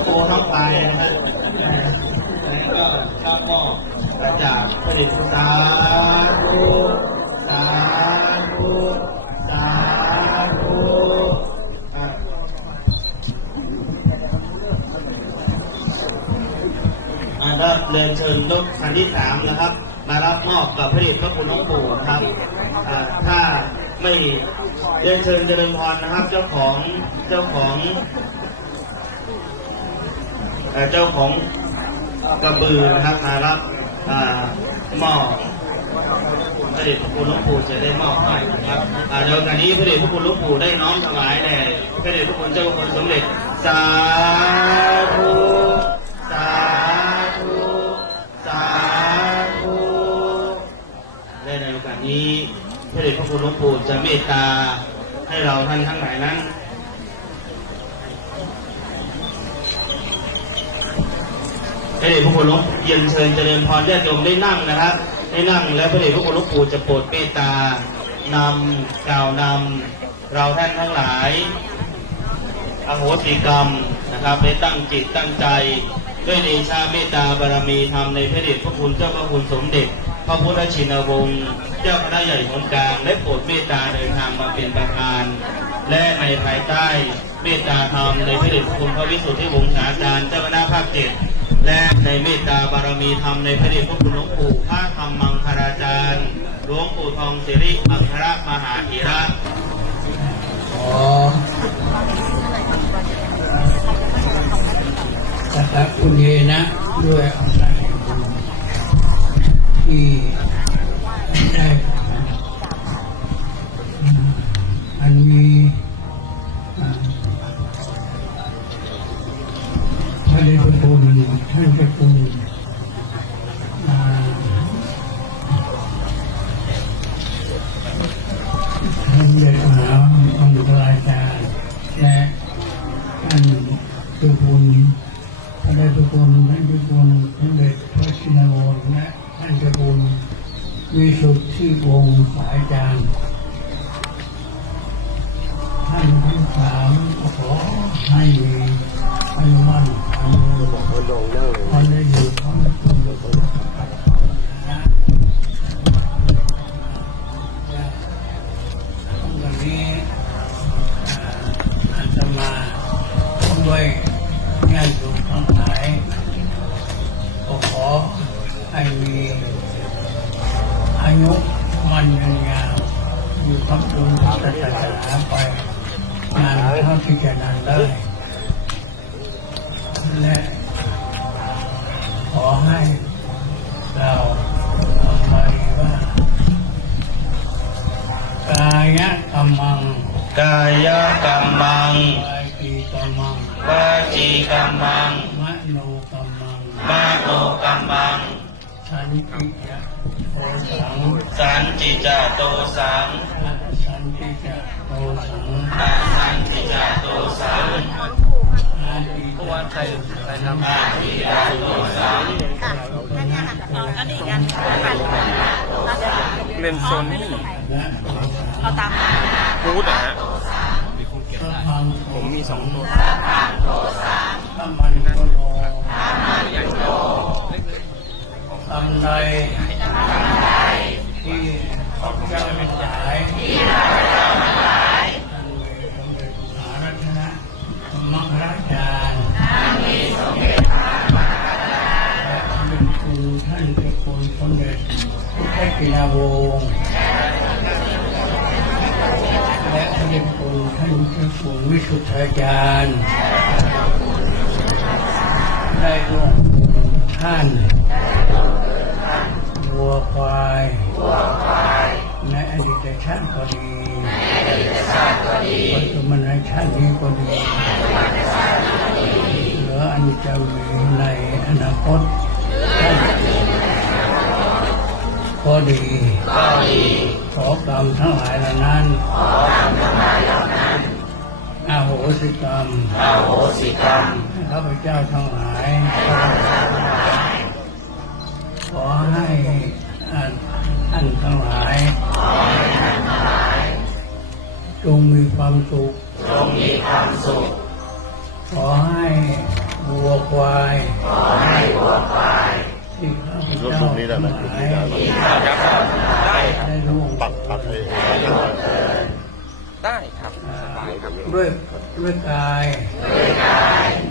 โคทั้งปลายนะครับแล้วก็รับมอบจากพระเดชสาธุสาธุสาธุรับเรียนเชิญรถคันที่3นะครับมารับมอบกับพระเดชพระคุณหลวงปู่ครับถ้าไม่เรียนเชิญเจริญพรนะครับเจ้าของกระบือนะครับมารับมอบพระเดชพระคุณหลวงปู่จะได้มอบให้นะครับเดี๋ยวกันนี้พระเดชพระคุณหลวงปู่ได้น้อมถวายแด่พระเดชพระคุณเจ้าคุณสมเด็จสาธุสาธุ พระเดชพระคุณหลวงปู่จะเมตตาให้เราท่านทั้งหลายนั้นพระเดชพระคุณหลวงเรียนเชิญเจริญพรญาติโยมได้นั่งนะครับได้นั่งแล้วพระเดชพระคุณหลวงปู่จะโปรดเมตตานำกล่าวนำเราท่านทั้งหลายอโหสิกรรมนะครับได้ตั้งจิตตั้งใจด้วยเดชะเมตตาบารมีธรรมในพระเดชพระคุณเจ้าพระคุณสมเด็จพระพุทธชินวงศ์เจ้าคณะใหญ่หนกลางได้โปรดเมตตาเดินทางมาเป็นประธานและในภายใต้เมตตาธรรมในพระเดชพระคุณพระวิสุทธิวงศาจารย์เจ้าคณะภาค7และในเมตตาบารมีธรรมในพระเดชพระคุณหลวงปู่พระธรรมมังคลาจารย์หลวงปู่ทองสิริอัครมหาเถระขอสัตตคุณเยนะด้วยอำนาจที่ได้อันมีพระเดชพระคุณท่านเจ้าคุณท่านเดชมหาองค์พระอาจารย์และท่านเจ้าคุณพระเดชพระคุณท่านเจ้าคุณท่านเดชพระชินวงศ์และท่านเจ้าคุณวิสุทธิวงศ์สายจารย์ท่านทั้งสามขอให้มีอายุมั่นขวัญยืนวันได้อยู่พร้อมกันวันนี้อาตมาด้วยงานสุขทั้งหลายก็ขอให้มีอายุมันยืนยาวอยู่กับดวงศาสนาไปนานเท่าที่จะนานได้และขอให้เราไปว่ากายกัมมังกายกัมมังวาจีกัมมังวาจีกัมมังมโนกัมมังมโนกัมมังสันติจะโตสังสันติจะโตสังสันติจะโตสังสันติจะโตสังอาทิวัตไตรนามาทิยาโตสังอันนี้กันเล่นโซนนี่เอาตามพูดนะฮะผมมี2ตัวถ้ามันก็โลทำใดที่พระเจ้าทั้งหลายท่านมีสมเด็จมหารัตนมังคลาจารย์และเป็นคุณท่านเจ้าคุณสมเด็จพระกินาวงศ์และเป็นคุณท่านเจ้าคุณวิสุทธาจารย์ได้ร่วมท่านวัวควายในอดีตชาติก็ดีปัจจุบันชาตินี้ก็ดีหรืออันจะมีในอนาคตก็ดีขอกรรมทั้งหลายเหล่านั้นอโหสิกรรมข้าพเจ้าทั้งหลายขอให้ท่านทั้งหลายจงมีความสุขขอให้วัวควายที่ข้าพเจ้าทั้งหลายได้ร่วมได้ครับด้วยกาย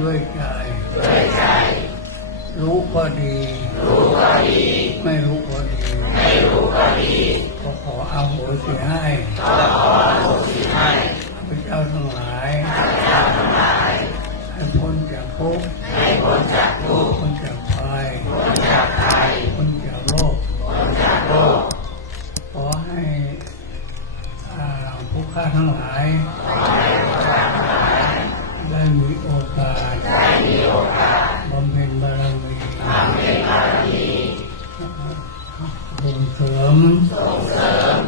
ด้วยใจรู้ก็ดีไม่รู้ก็ดีก็ขออโหสิให้พระเจ้าทั้งหลายให้พ้นจากทุกข์พ้นจากภัยพ้นจากโรคขอให้ผู้ข้าทั้งหลายได้มีโอกาสบำเพ็ญบารมีส่งเสริม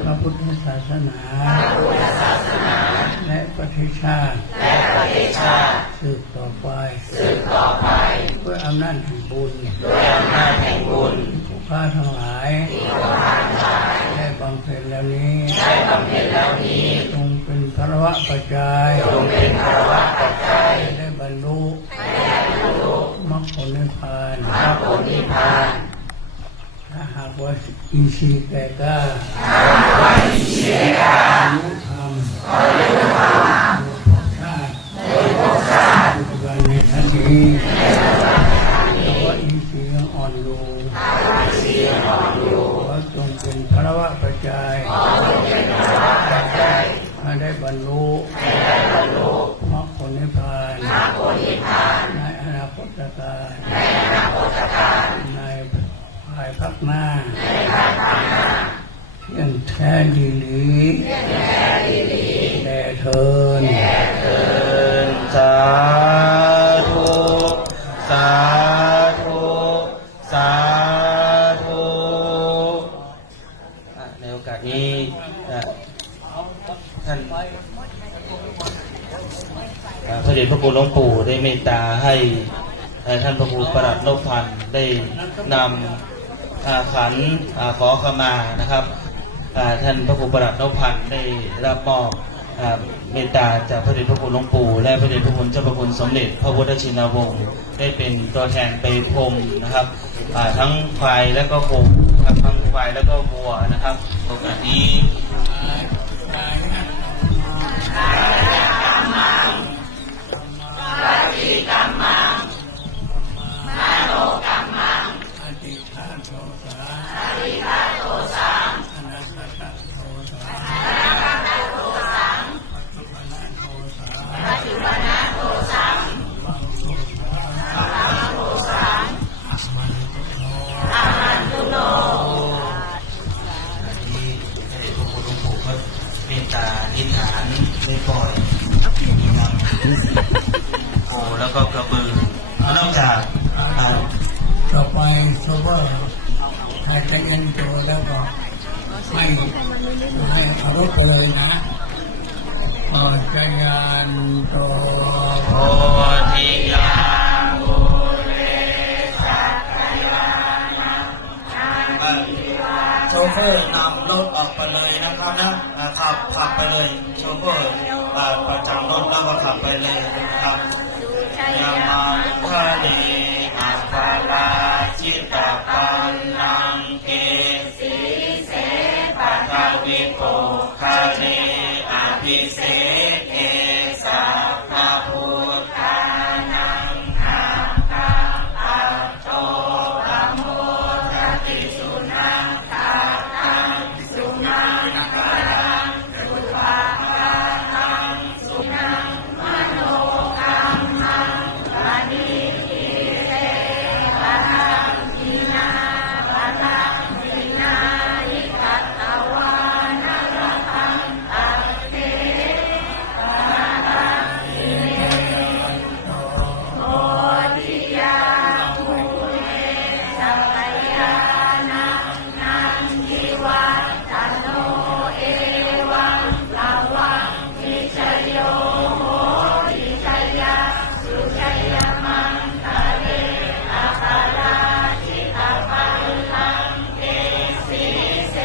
พระพุทธศา สนาและประเทศชาติสืบต่อไปด้วยอำนาจแห่งบุญผู้ข้าทั้งหลายได้บำเพ็ญแล้วนี้จงเป็นพระวะปัจจัยได้บรรลุมรรคผลนิพพานถ้าหากว่าอินทรีย์แก่กล้าอนุธรรมโดยภพชาติปัจจุบันในท่านนี้แต่ว่าอินทรีย์ยังอ่อนอยู่ขอจงเป็นพระวะปัจจัยให้ได้บรรลุมรรคผลนิพพานในอนาคตการในภายภาคหน้าเที่ยงแท้ดีหรือแด่เทิน สาธุสาธุสาธุในโอกาสนี้ท่านพระเดชพระคุณหลวงปู่ได้เมตตาให้ท่านพระครูประหลัดนพพันธ์ได้นำขันขอขมานะครับท่านพระครูประหลัดนพพันธ์ได้รับมอบเมตตาจากพระเดชพระคุณหลวงปู่และพระเดชพระคุณเจ้าพระคุณสมเด็จพระพุทธชินวงศ์ได้เป็นตัวแทนไปพรมนะครับทั้งควายและก็โคครับทั้งควายและก็วัวนะครับโอกาสนี้เมตตานิฐานได้ปล่อยโอ้แล้วก็กระบือนอกจากต่อไปโซเวอร์ใครจะเย็นตัวแล้วก็ให้เอารถไปเลยนะจักรยานตัว โพธิยามุเลสักกายานะโชเฟอร์นำรถออกไปเลยนะครับนะขับไปเลยโชเฟอร์ประจำรถแล้วก็ขับไปเลยนะครับยามาทะเลอัปปาราชิตาปันนังเกสีเสปัทวิโกคาเลอภิเสเกสัพพะพุทธานังอาคาอัตโตปโมทติสุนังคาตังสุนังคาตังสุภาตังสุนังมโนกรรมังปณิทิเตปะทังทินาปะทังทินานิกัตตวานรตังตัตเตปะทังทิเนโพธิยามุเลสักยานะนันทิวัตโนเอวังลาวังนิชโยโหติชยาสุชยมังคะเลอะปาราชิตาปัลลังเกสีเส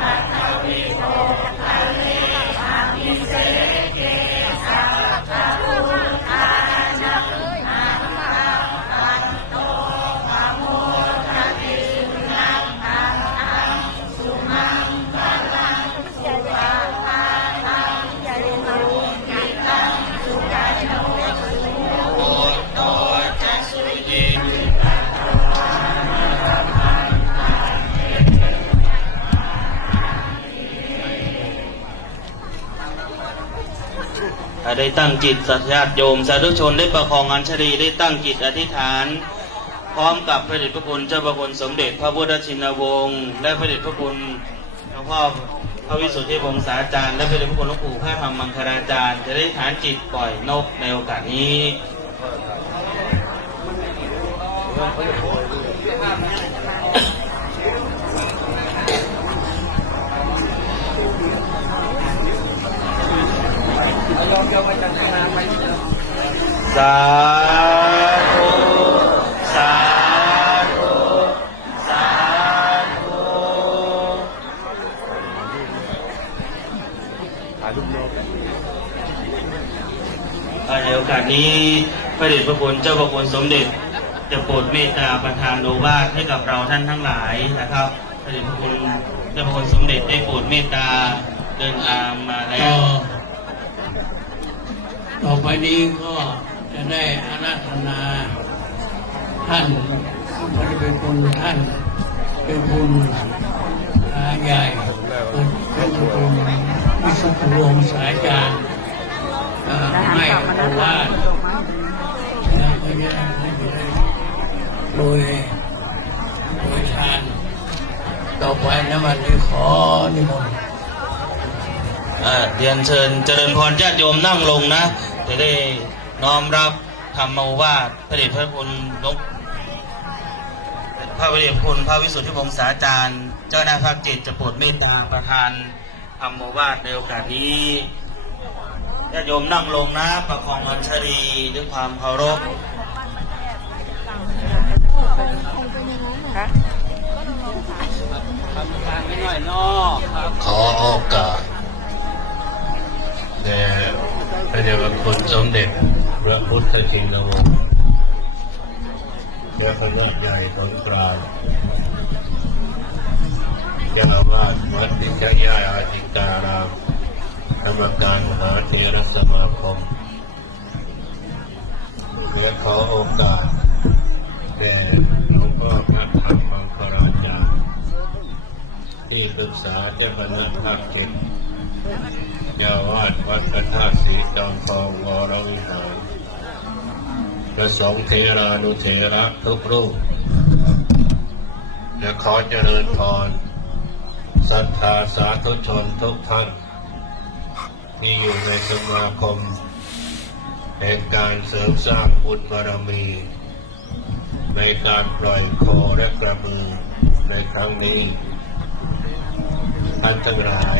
ปัทวิโกคะเลอะภิเสเกสัพพะพุทธานังอาคาอัตโตปโมทติสุนังคาตังสุมังคลังสุภาภาตังสุรุกิตังสุจโยสุโหโตจะสุยิได้ตั้งจิตสัตยาติโยมสาธุชนได้ประคองอัญชลีได้ตั้งจิตอธิษฐาน พร้อมกับพระเดชพระคุณเจ้าพระคุณสมเด็จพระพุทธชินวงศ์และพระเดชพระคุณหลวงพ่อพระวิสุทธิวงศาจารย์และพระเดชพระคุณหลวงปู่พระธรรมมังคลาจารย์จะได้ฐานจิตปล่อยนกในโอกาสนี้ เ นี้พระเดชพระคุณเจ้าพระคุณสมเด็จจะโปรดเมตตาประทานโอวาทให้กับเราท่านทั้งหลายนะครับพระเดชพระคุณเจ้าพระคุณสมเด็จได้โปรดเมตตาเดินทางมาแล้ว ต่อไปนี้ก็จะได้อาราธนาท่านพระเป็นคุณท่านเป็นคุณใหญ่เป็นคุณวิสุทธิวงศ์สายจารย์ให้โอวาทแล้วก็จะให้โดยทานต่อไปนะวันนี้ขอนิมนต์ เรียนเชิญเจริญพรญาติโยมนั่งลงนะจะได้น้อมรับธรรมโอวาทพระเดชพระคุณหลวงพระเดชพระคุณพระวิสุทธิวงศาจารย์เจ้าหน้าภาค7จะโปรดเมตตาประทานธรรมโอวาทในโอกาสนี้ญาติโยมนั่งลงนะประคองอัญชลีด้วยความเคารพ ขอโอกาสแด่พระเดชพระคุณสมเด็จพระพุทธชินวงศ์พระคณะใหญ่สงกรานต์เจ้าอาวาสวัดปิจยาอาจิการามกรรมการมหาเถรสมาคมและขอโอกาสแด่หลวงพ่อพระธรรมมังคลาจารย์ที่ปรึกษาเจ้าคณะภาค7เจ้าวาดวัดพระธาตุศรีจอมทองวรวิหารและสงฆ์เถรานุเถระทุกรูปและขอเจริญพรศรัทธาสาธุชนทุกท่านที่อยู่ในสมาคมในการเสริมสร้างบุญบารมีในการปล่อยโคและกระบือในครั้งนี้ท่านทั้งหลาย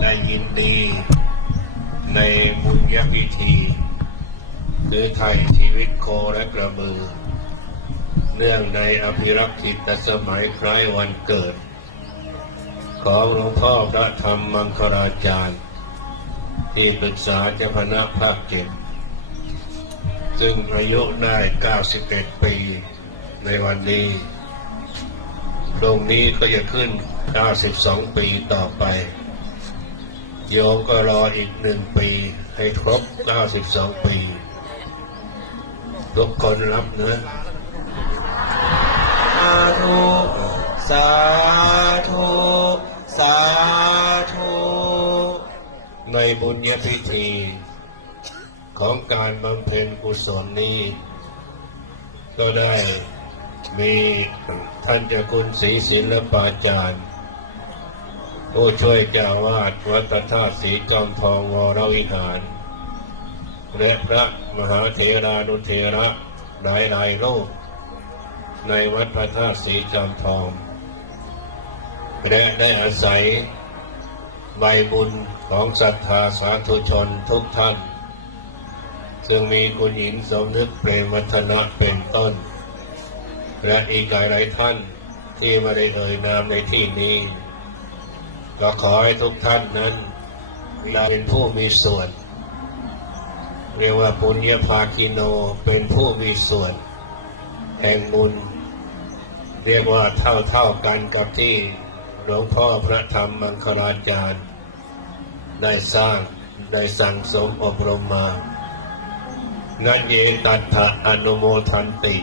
ได้ยินดีในบุญญพิธีคือไถ่ชีวิตโคและกระบือเนื่องในอภิรักษ์ทิตสมัยคล้ายวันเกิดของหลวงพ่อพระธรรมมังคลาจารย์ที่ปรึกษาเจ้าคณะภาค7ซึ่งอายุได้91ปีในวันนี้ตรงนี้ก็จะขึ้น92ปีต่อไปโยมก็รออีก1ปีให้ครบ92ปีทุกคนรับเนื้อสาธุสาธุในบุญญาพิธีของการบำเพ็ญกุศลนี้ก็ได้มีท่านเจ้าคุณศรีศิลปาจารย์ผู้ช่วยเจ้าวาดวัดพระธาตุศรีจอมทองวรวิหารและพระมหาเถรานุเถระหลายรูปในวัดพระธาตุศรีจอมทองและได้อาศัยใบบุญของศรัทธาสาธุชนทุกท่านซึ่งมีคุณหญิงสมนึกเปรมวัฒนะเป็นต้นและอีกหลายท่านที่ไม่ได้เอ่ยนามในที่นี้ก็ขอให้ทุกท่านนั้นเราเป็นผู้มีส่วนเรียกว่าปุญญภาคิโนเป็นผู้มีส่วนแห่งบุญเรียกว่าเท่ากันกับที่หลวงพ่อพระธรรมมังคลาจารย์ได้สร้างได้สั่งสมอบรมมานันเยตัตถะอนุโมทันติ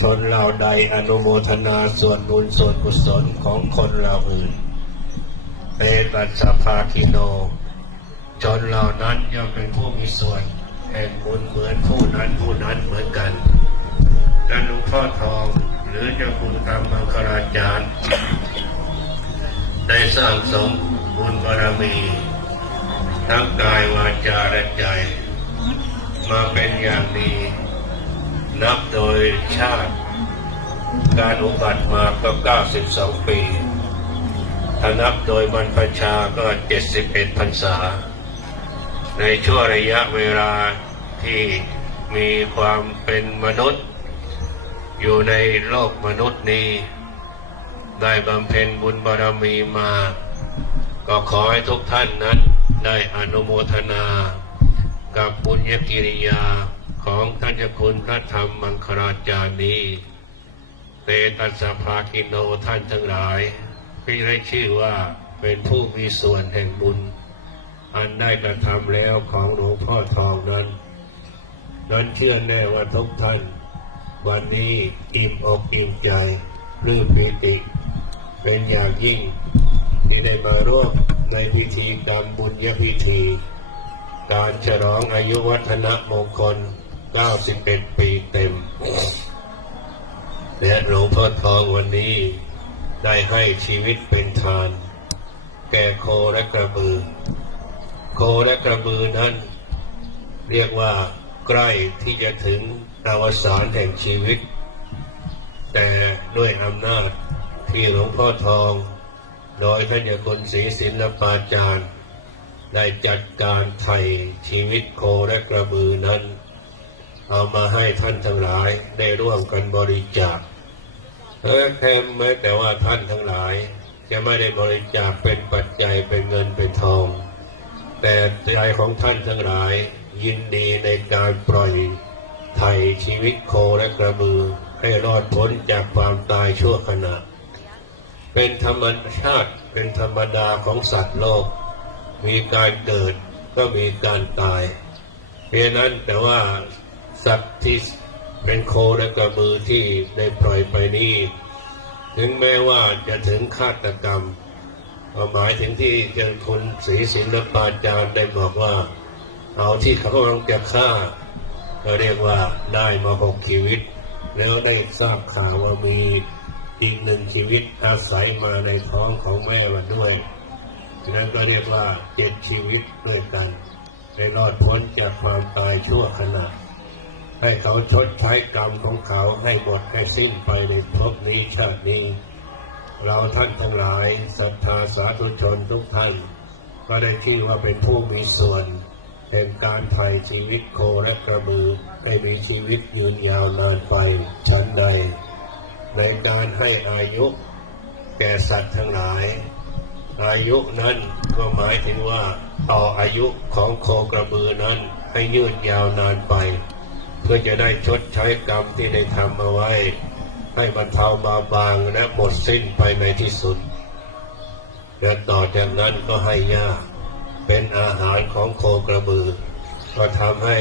ชนเราใดอนุโมทนาส่วนบุญส่วนกุศลของคนเราอื่นเปตัสสะภาคิโนชนเหล่านั้นย่อมเป็นผู้มีส่วนแห่งบุญเหมือนผู้นั้นเหมือนกันและหลวงพ่อทองหรือเจ้าคุณธรรมมังคลาจารย์ได้สร้างสมบุญบารมีทั้งกายวาจาและใจมาเป็นอย่างดีนับโดยชาติการอุบัติมาก็92ปีถ้านับโดยบรรพชาก็71พรรษาในช่วงระยะเวลาที่มีความเป็นมนุษย์อยู่ในโลกมนุษย์นี้ได้บำเพ็ญบุญบารมีมาก็ขอให้ทุกท่านนั้นได้อนุโมทนา กับบุญญกิริยาของท่านเจ้าคุณพระธรรมมังคลาจารย์นี้เตตัสสะภาคิโนท่านทั้งหลายที่ได้ชื่อว่าเป็นผู้มีส่วนแห่งบุญอันได้กระทำแล้วของหลวงพ่อทองนั้นเชื่อแน่ว่าทุกท่านวันนี้อิ่มอกอิ่มใจปลื้มปิติเป็นอย่างยิ่งที่ได้มาร่วมในพิธีกรรมบุญญพิธีการฉลองอายุวัฒนมงคล91 ปีเต็มและหลวงพ่อทองวันนี้ได้ให้ชีวิตเป็นทานแก่โคและกระบือโคและกระบือนั้นเรียกว่าใกล้ที่จะถึงอวสานแห่งชีวิตแต่ด้วยอำนาจที่หลวงพ่อทองโดยท่านเจ้าคุณศรีศิลปาจารย์ได้จัดการไถ่ชีวิตโคและกระบือนั้นเอามาให้ท่านทั้งหลายได้ร่วมกันบริจาคแค่แม้แต่ว่าท่านทั้งหลายจะไม่ได้บริจาคเป็นปัจจัยเป็นเงินเป็นทองแต่ใจของท่านทั้งหลายยินดีในการปล่อยไถ่ชีวิตโคและกระบือให้รอดพ้นจากความตายชั่วขณะเป็นธรรมชาติเป็นธรรมดาของสัตว์โลกมีการเกิดก็มีการตายเพราะนั้นแต่ว่าสัตว์ที่เป็นโคและกระบือที่ได้ปล่อยไปนี้ถึงแม้ว่าจะถึงฆาตกรรมหมายถึงที่เจ้าคุณศรีศิลปาจารย์ได้บอกว่าเอาที่เขากำลังจะฆ่าก็เรียกว่าได้มา6 ชีวิตแล้วได้ทราบข่าวว่ามีอีก1 ชีวิตอาศัยมาในท้องของแม่มาด้วยฉะนั้นก็เรียกว่า7 ชีวิตด้วยกันได้รอดพ้นจากความตายชั่วขณะให้เขาชดใช้กรรมของเขาให้หมดให้สิ้นไปในภพนี้ชาตินี้เราท่านทั้งหลายศรัทธาสาธุชนทุกท่านก็ได้ชื่อว่าเป็นผู้มีส่วนแห่งการไถ่ชีวิตโคและกระบือให้มีชีวิตยืนยาวนานไปชั้นใดในการให้อายุแก่สัตว์ทั้งหลายอายุนั้นก็หมายถึงว่าต่ออายุของโคกระบือนั้นให้ยืดยาวนานไปเพื่อจะได้ชดใช้กรรมที่ได้ทำเอาไว้ให้บรรเทาเบาบางและหมดสิ้นไปในที่สุดและต่อจากนั้นก็ให้หญ้าเป็นอาหารของโคกระบือก็ทำให้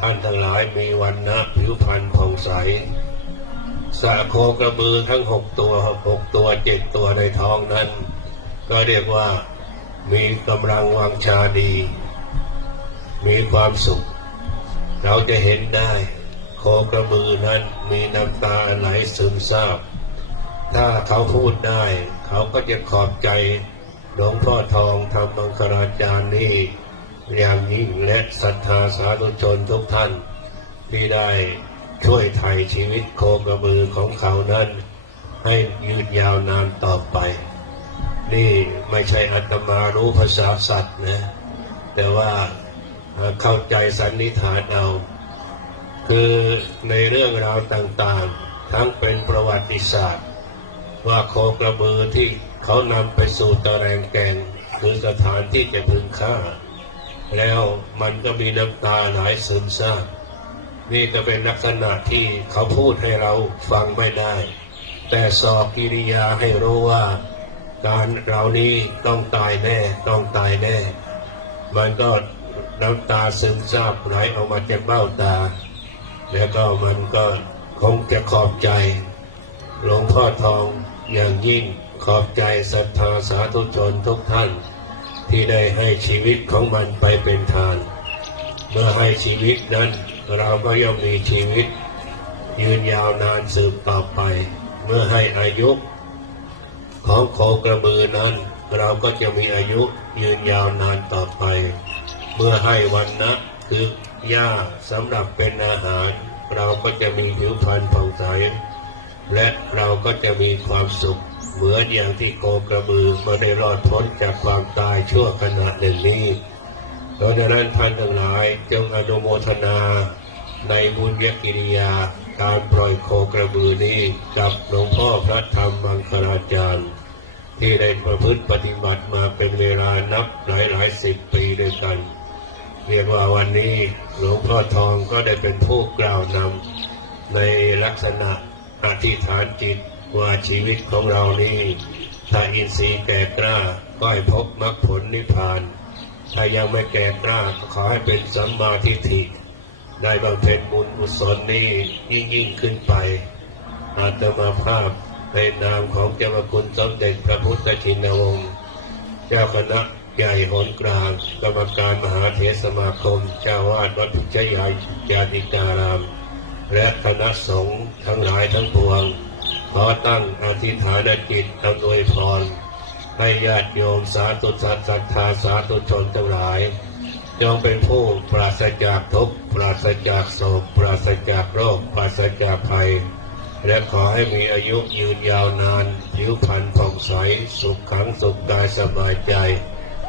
ท่านทั้งหลายมีวรรณะผิวพรรณผ่องใสสะโคกระบือทั้ง6 ตัว6 ตัว7 ตัวในท้องนั้นก็เรียกว่ามีกำลังวังชาดีมีความสุขเราจะเห็นได้โคกระบือนั้นมีน้ำตาไหลซึมซาบถ้าเขาพูดได้เขาก็จะขอบใจหลวงพ่อทองธรรมมังคลาจารย์นี้อย่างยิ่งและศรัทธาสาธุชนทุกท่านที่ได้ช่วยไถ่ชีวิตโคกระบือของเขานั้นให้ยืดยาวนานต่อไปนี่ไม่ใช่อาตมารู้ภาษาสัตว์นะแต่ว่าเข้าใจสันนิษฐานเอาคือในเรื่องราวต่างๆทั้งเป็นประวัติศาสตร์ว่าโคกระบือที่เขานำไปสู่ตะแรงแกงคือสถานที่จะพึงฆ่าแล้วมันก็มีน้ำตาไหลซึมซาบนี่ก็เป็นลักษณะที่เขาพูดให้เราฟังไม่ได้แต่สอบกิริยาให้รู้ว่าการเรานี้ต้องตายแน่ต้องตายแน่มันก็น้ำตาซึมซาบไหลออกมาจากเบ้าตาแล้วก็มันก็คงจะขอบใจหลวงพ่อทองอย่างยิ่งขอบใจศรัทธาสาธุชนทุกท่านที่ได้ให้ชีวิตของมันไปเป็นทานเมื่อให้ชีวิตนั้นเราก็ย่อมมีชีวิตยืนยาวนานสืบต่อไปเมื่อให้อายุของโคกระบือนั้นเราก็จะมีอายุยืนยาวนานต่อไปเมื่อให้วรรณะคือหญ้าสำหรับเป็นอาหารเราก็จะมีผิวพรรณผ่องใสและเราก็จะมีความสุขเหมือนอย่างที่โคกระบือมาได้รอดพ้นจากความตายชั่วขณะหนึ่งนี้เพราะฉะนั้นท่านทั้งหลายจงอนุโมทนาในบุญญกิริยาการปล่อยโคกระบือนี้กับหลวงพ่อพระธรรมมังคลาจารย์ที่ได้ประพฤติปฏิบัติมาเป็นเวลานับหลาย10 ปีด้วยกัน เรียกว่าวันนี้หลวงพ่อทองก็ได้เป็นผู้กล่าวนำในลักษณะอธิษฐานจิตว่าชีวิตของเรานี้ถ้าอินทรีย์แก่กล้าก็ให้พบมรรคผลนิพพานถ้ายังไม่แก่กล้าก็ขอให้เป็นสัมมาทิฏฐิได้บำเพ็ญบุญกุศลนี้ยิ่งขึ้นไปอาตมาภาพในนามของเจ้าพระคุณสมเด็จพระพุทธชินวงศ์เจ้าคณะใหญ่หนกลางกรรมการมหาเถรสมาคมเจ้าวาดวัดพิจยญาติการามและคณะสงฆ์ทั้งหลายทั้งปวงขอตั้งอธิษฐานจิตอำนวยพรให้ญาติโยมสาธุชนศรัทธาสาธุชนทั้งหลายจงเป็นผู้ปราศจากทุกข์ปราศจากโศกปราศจากโรคปราศจากภัยและขอให้มีอายุยืนยาวนานผิวพรรณผ่องใสสุขขังสุขกายสบายใจ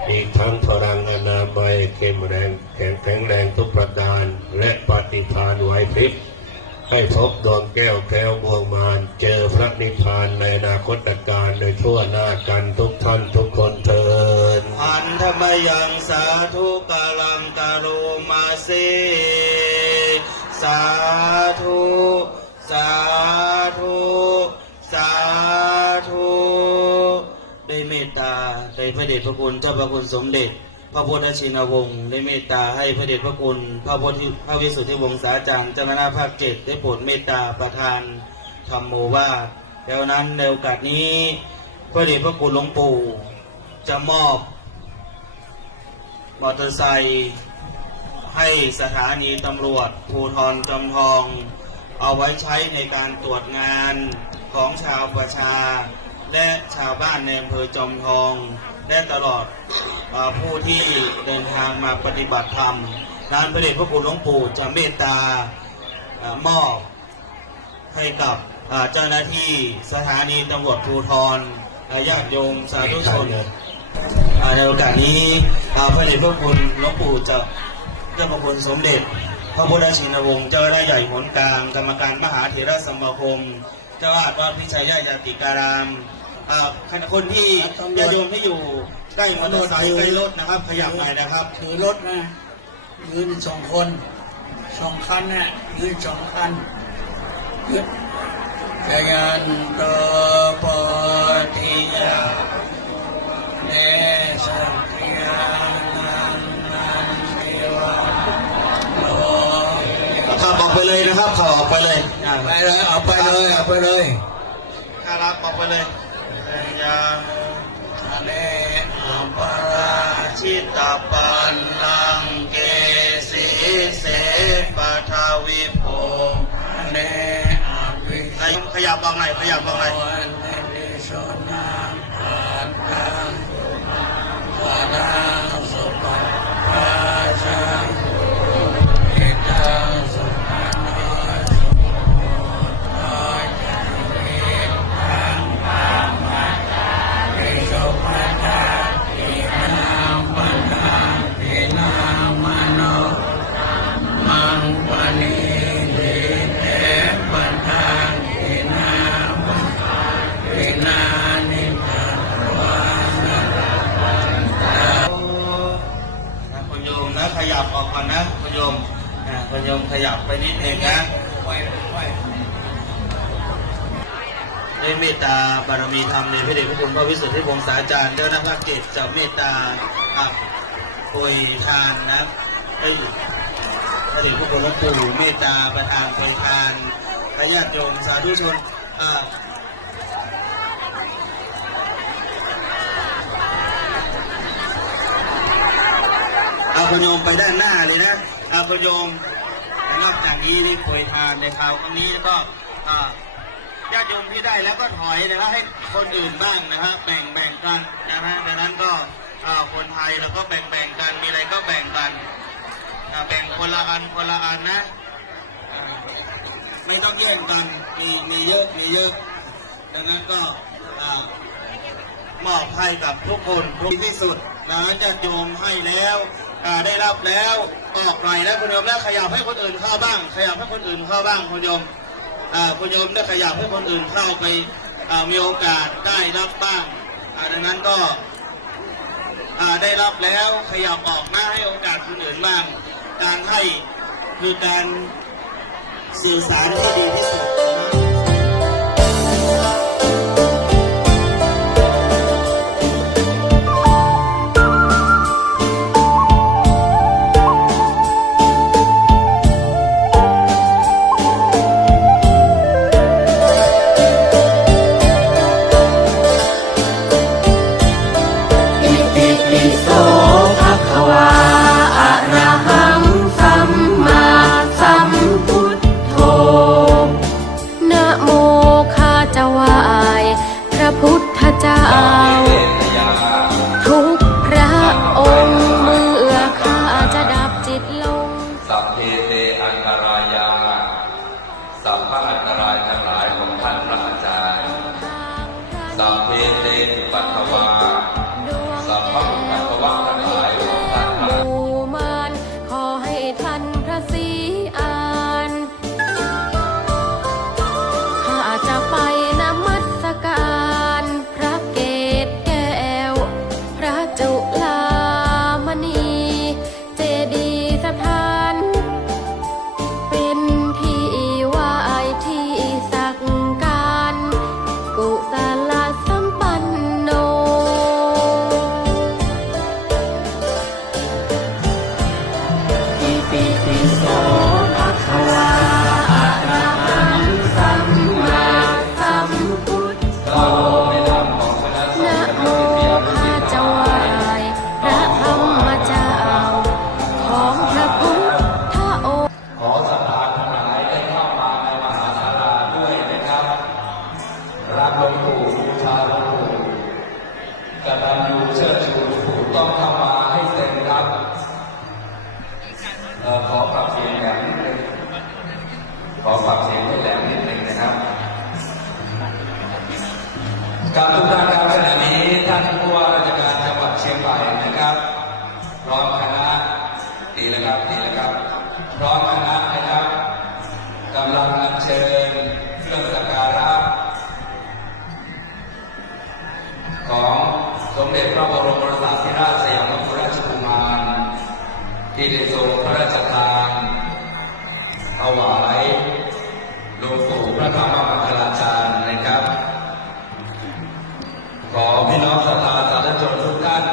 อีกทั้งพลังอนามัยเข้มแรงแข็งแรงทุกประการและปฏิภาณไหวพริบให้พบดวงแก้วแคล้วบวงมารเจอพระนิพพานในอนาคตการโดยทั่วหน้ากันทุกท่านทุกคนเถิดอันธมยังสาธุกาลังกาโรมาเซสาธุสาธุสาธุได้เมตตาได้พระเดชพระคุณเจ้าพระคุณสมเด็จพระพุทธชินวงศ์ได้เมตตาให้พระเดชพระคุณพระวิสุทธิวงศาจารย์เจ้าคณะภาค7ได้โปรดเมตตาประทานธรรมโมวาทแล้วนั้นในโอกาสนี้พระเดชพระคุณหลวงปู่จะมอบมอเตอร์ไซค์ให้สถานีตำรวจภูธรจอมทองเอาไว้ใช้ในการตรวจงานของชาวประชาและชาวบ้านในอำเภอจอมทองและตลอดผู้ที่เดินทางมาปฏิบัติธรรมนั้นพระเดชพระคุณหลวงปู่จะเมตตามอบให้กับเจ้าหน้าที่สถานีตำรวจภูธรญาติโยมสาธุชนในโอกาสนี้พระเดชพระคุณหลวงปู่เจ้าพระคุณสมเด็จพระพุทธชินวงศ์เจ้าคณะใหญ่หนกลางกรรมการมหาเถรสมาคมเจ้าอาวาสวัดพิชัยญาติการามคนที่ญาติโยมที่อยู่ใกล้มอเตอร์ไซค์ใกล้รถนะครับขยับหน่อยนะครับถือรถนะยืน2 คน2 คันเนี่ยยืน2 คันยืนจยันโตปฏิยาเนสัตยานันเทวะโลขับออกไปเลยนะครับขับออกไปเลยไปเลยเอาไปเลยเอาไปเลยข้ารับออกไปเลยยาเลอัปราชิตาปันลังเกสีเสปทาวิโภเลขยับบ้างไหนขยับบ้างไหนขยับออกก่อนนะคุณโยมคุณโยมขยับไปนิดนึงนะด้วยเมตตาบารมีธรรมในพระเดชพระคุณพระวิสุทธิวงศาจารย์เจ้าหน้าที่7จะเมตตาโปรยทานนะให้พระเดชพระคุณหลวงปู่เมตตาประทานโปรยทานญาติโยมสาธุชนคุณโยมไปด้านหน้าเลยนะคุณโยมนอกจากนี้ได้โปรยทานในคราวนี้ก็ญาติโยมที่ได้แล้วก็ถอยนะครับให้คนอื่นบ้างนะฮะแบ่งกันนะฮะดังนั้นก็คนไทยเราก็แบ่งกันมีอะไรก็แบ่งกันแบ่งคนละอันนะไม่ต้องแย่งกันมีเยอะดังนั้นก็มอบให้กับทุกคนที่สุดนะญาติโยมให้แล้วได้รับแล้วออกหน่อยแล้วคุณโยมแล้วขยับให้คนอื่นเข้าบ้างคุณโยมคุณโยมได้ขยับให้คนอื่นเข้าไปมีโอกาสได้รับบ้างดังนั้นก็ ได้รับแล้วขยับออกหน้าให้โอกาสคนอื่นบ้างการให้คือการสื่อสารที่ดีที่สุดทุกพระองค์เมื่อข้าจะดับจิตลง สัพเพเตอันตรายาสัพพะอันตรายทั้งหลายของท่านพระอาจารย์สัพเพเตปัตถวาสัพพะปัตถวะทั้งหลายของท่านพระหมู่มารขอให้ท่านพระศรีอานข้าจะไปนมัสการพระเกศแก้วพระจุฬามณีเจดีย์สถานเป็นที่ไหว้ที่สักการกุศลสัมปันโนอิติปิโสภะคะวาอะระหังสัมมาสัมพุทโธนะโมข้าจะไหว้พระธรรมเจ้าของพระพุทธองค์ ขอศรัทธาทั้งหลายได้เข้ามาในมหาศาลาด้วยนะครับรักหลวงปู่บูชาหลวงปู่กตัญญูเชิดชูหลวงปู่ต้องเข้ามาให้เต็มครับขอปรับเสียงแหลมนิดนึงขอปรับเสียงให้แหลมนิดนึงนะครับการทุกท่านครับขณะนี้ท่านผู้ว่าราชการจังหวัดเชียงใหม่นะครับพร้อมคณะดีแล้วครับดีแล้วครับพร้อมคณะนะครับกำลังอัญเชิญเครื่องสักการะของสมเด็จพระบรมโอรสาธิราชสยามกุฎราชกุมารที่ได้ทรงพระราชทานถวายหลวงปู่พระธรรมมังคลาจารย์นะครับขอพี่น้องศรัทธาสาธุชนทุกท่าน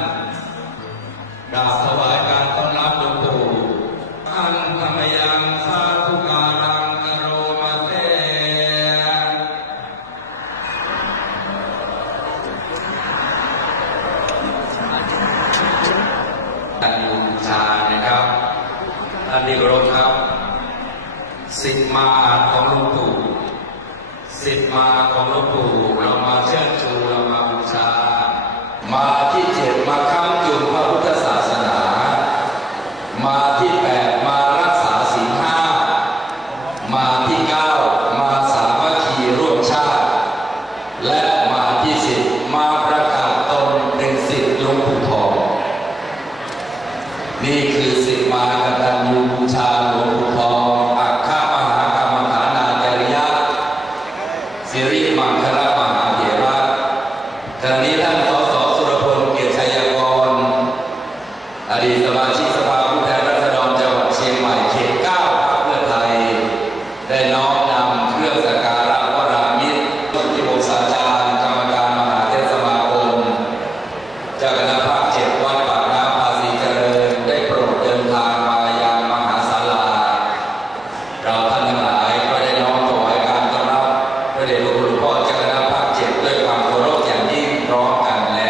กราบถวายการต้อนรับหลวงปู่อันธรรมยังสาธุการังกโรมาเตท่านบูชานะครับท่านที่เคารพครับสิทธิ์มาของหลวงปู่สิทธิ์มาของหลวงปู่เรามาเชิดชูเรามาบูชามาที่7มาค้ำจุนพระพุทธศาสนามาที่8มารักษาศีล5มาที่9มาสามัคคีร่วมชาติและมาที่10มาประกาศตนเป็นศิษย์หลวงปู่ทองนี่คือสิทธิ์มากตัญญูบูชาหลวงปู่ทองอัคคมหากรรมฐานาจาริยะสิริมังคลมหาเถระขณะนี้ท่านสสสุรพลเกียรติชัยกรอดีตสมาชิกสภาผู้แทนราษฎรจังหวัดเชียงใหม่เขต9พรรคเพื่อไทยได้น้อมนำเครื่องสักการะวรามิตรที่ปรึกษาจารย์กรรมการมหาเทศสมาคมเจ้าคณะภาค7วัดปากน้ำภาษีเจริญได้โปรดเดินทางมายังมหาศาลาเราท่านทั้งหลายก็ได้น้อมถวายการต้อนรับพระเดชพระคุณหลวงพ่อเจ้าคณะภาค7ด้วยความเคารพอย่างยิ่งพร้อมกันแล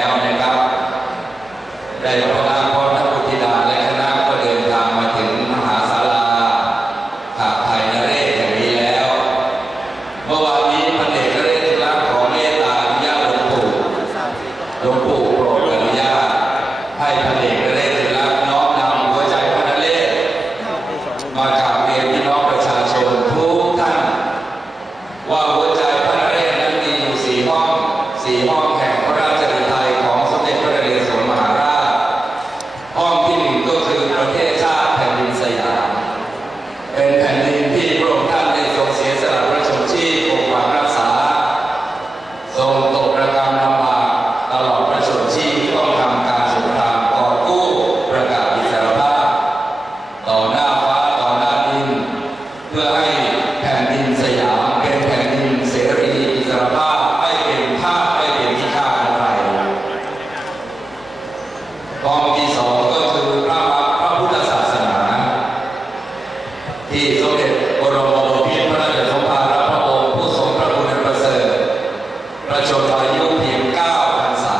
ประชนอายุเพียง9 พรรษา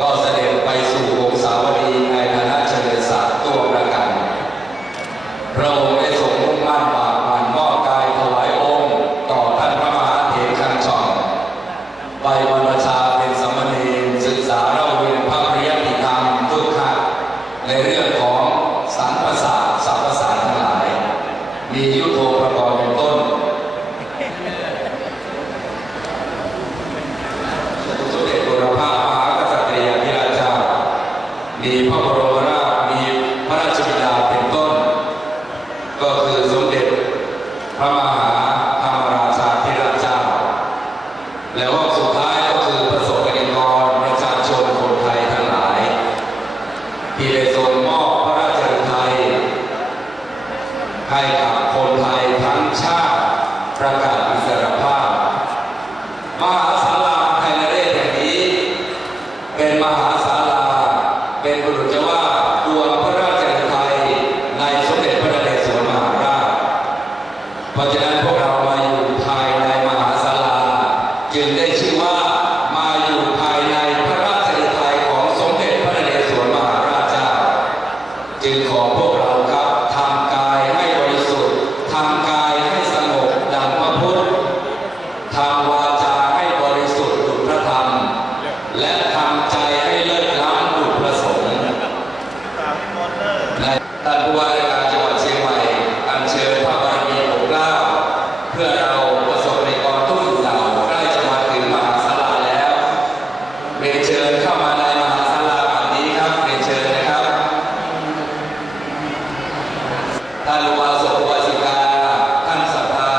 ก็เสด็จไปสู่วงศาวดีในคณะเฉลิมศักดิ์ตัวประกันพระองค์ได้ทรงมุ่งมั่นปากมันมอบกายถวายองค์ต่อท่านพระมหาเถรคังช่องไปบรรพชาเป็นสามเณรศึกษาเล่าเรียนพระปริยัติธรรมฝึกหัดในเรื่องของสัมประสาทสัพพสารทั้งหลายมียุทโธปกรณ์เป็นต้นสมเด็จบุรพามหากษัตริยาธิราชเจ้ามีพระบรมราชมีพระราชบิดาเป็นต้นก็คือสมเด็จพระมหาธรรมราชาธิราชเจ้าและห้องสุดท้ายก็คือประสบกนิกรประชาชนคนไทยทั้งหลายที่ได้ทรงมอบพระราชฤทัยให้กับคนไทยทั้งชาติประกาศอิสรภาพมหาศาลาไทยนเรศแห่งนี้เป็นมหาศาลาเป็นบุรุษว่าดวงพระราชฤทัยในสมเด็จพระนเรศวรมหาราชเพราะฉะนั้นพวกเรามาอยู่ภายในมหาศาลาจึงได้ชื่อว่ามาอยู่ภายในพระราชฤทัยของสมเด็จพระนเรศวรมหาราชเจ้าจึงขอพวกเราครับทำกายให้บริสุทธิ์ทำกายให้สงบดังพระพุทธทำวาจาให้บริสุทธิ์ดุจพระธรรมและทำใจให้เลิศล้ำดุจพระสงฆ์ในท่านผู้ว่าราชการจังหวัดเชียงใหม่อัญเชิญพระบารมีปกเกล้าเพื่อเราประสบในกรทุกหมู่เหล่าใกล้จะมาถึงมหาศาลาแล้วเรียนเชิญเข้ามาในมหาศาลาแบบนี้ครับเรียนเชิญนะครับท่านอุบาสกอุบาสิกาท่านศรัทธา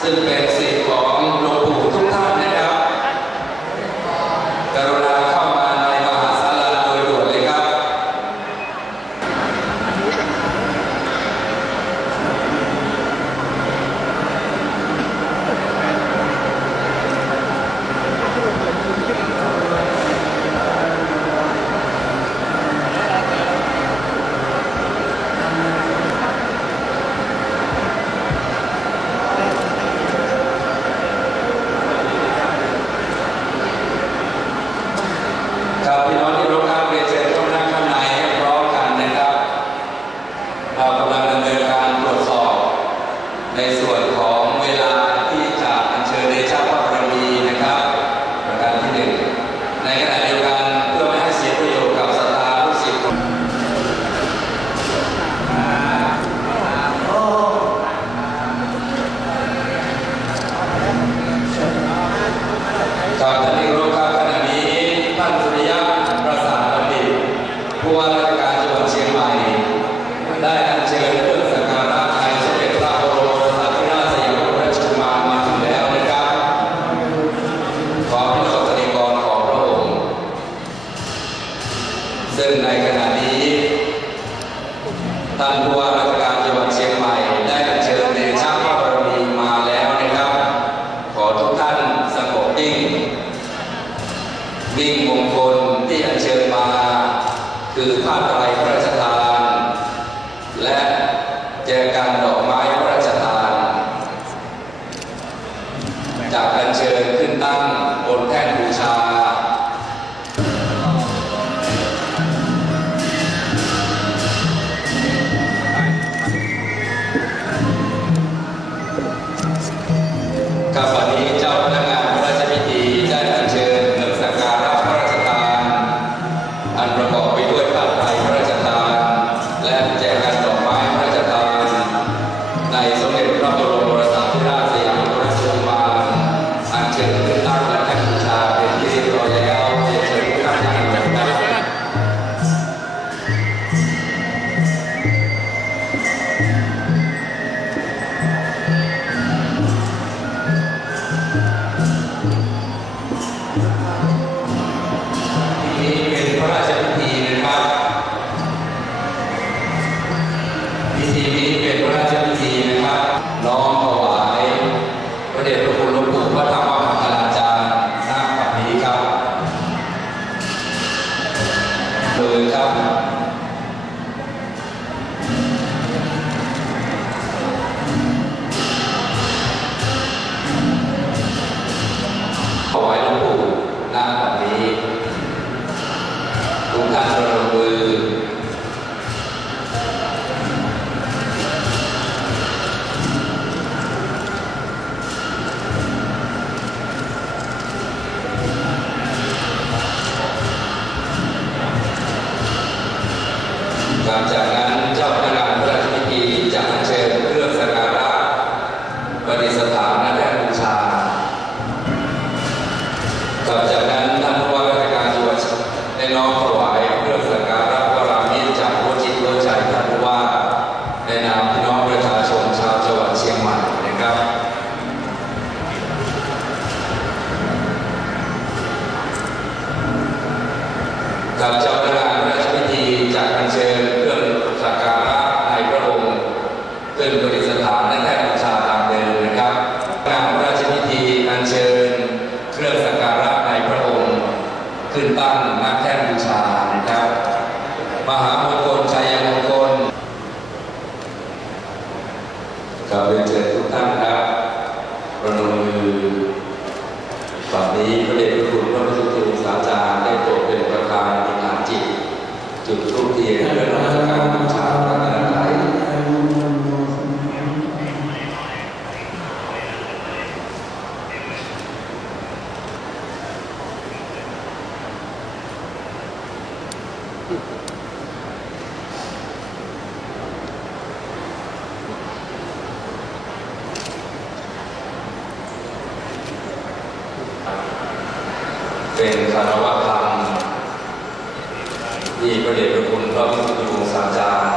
ซึ่งเป็นศิษย์ของหลวงปู่ทุกท่านนะครับกรุณาเข้ามาในมหาศาลาโดยด่วนเลยครับ ครับพี่น้องที่เคารพครับเรียนเชิญเข้านั่งข้างในให้พร้อมกันนะครับเรากำลังดำเนินการตรวจสอบในส่วนของเวลาที่จะอัญเชิญเดชะพระบารมีนะครับประการที่หนึ่งในขณะเดียวกันเพื่อไม่ให้เสียประโยชน์กับศรัทธาลูกศิษย์ของครับท่านที่เคารพครับขณะนี้ท่านสุริยะประสาทบัณฑิตผู้ว่าราชการจังหวัดเชียงใหม่ได้อัญเชิญเครื่องสักการะในสมเด็จพระบรมโอรสาธิราชสยามกุฎราชกุมารมาถึงแล้วนะครับขอประสบกนิกรของพระองค์ซึ่งในขณะนี้ท่านผู้ว่าราชการจังหวัดเชียงใหม่ได้อัญเชิญเดชะพระบารมีมาแล้วนะครับขอทุกท่านสงบนิ่งมิ่งมงคลที่อัญเชิญมาคือผ้าไตรพระราชทานและแจกันดอกไม้พระราชทานจากอัญเชิญขึ้นตั้งบนแท่นบูชากับวันนี้เจ้าพนักงานพระราชพิธีได้อัญเชิญเครื่องสักการะพระราชทานอันประกอบไปด้วยผ้าไตรพระราชทานและแจกันดอกไม้พระราชทานในสมเด็จพระบรมโอรสาธิราชสยามกุฎราชกุมารอัญเชิญขึ้นตั้งและแท่นบูชา ขึ้นตั้งหน้าแท่นบูชานะครับมหามงคลชัยมงคลขอเรียนเชิญทุกท่านครับประนมมือฝั่งนี้พระเดชพระคุณพระพุทธทูตสาจารย์ได้โปรดเป็นประธานอธิษฐานจิตจุดธูปเทียนเพื่อนมัสการบูชาพระรัตนตรัยเป็นคารวะธรรมที่พระเดชพระคุณพระพุทธทูตสาจารย์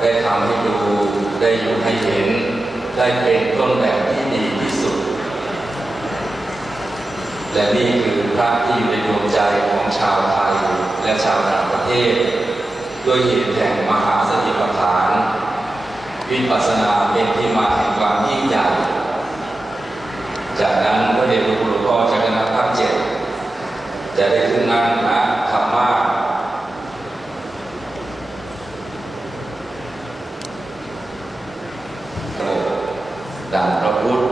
ได้ทำให้ดูได้อยู่ให้เห็นได้เป็นต้นแบบที่ดีที่สุดและนี่คือพระที่อยู่ในดวงใจของชาวไทยและชาวต่างประเทศด้วยเหตุแห่งมหาสติปัฏฐานวิปัสสนาเป็นที่มาแห่งความยิ่งใหญ่จากนั้นพระเดชพระคุณหลวงพ่อเจ้าคณะภาค 7จะได้ขึ้นนั่งนะธรรมะดั่งพระพุทธ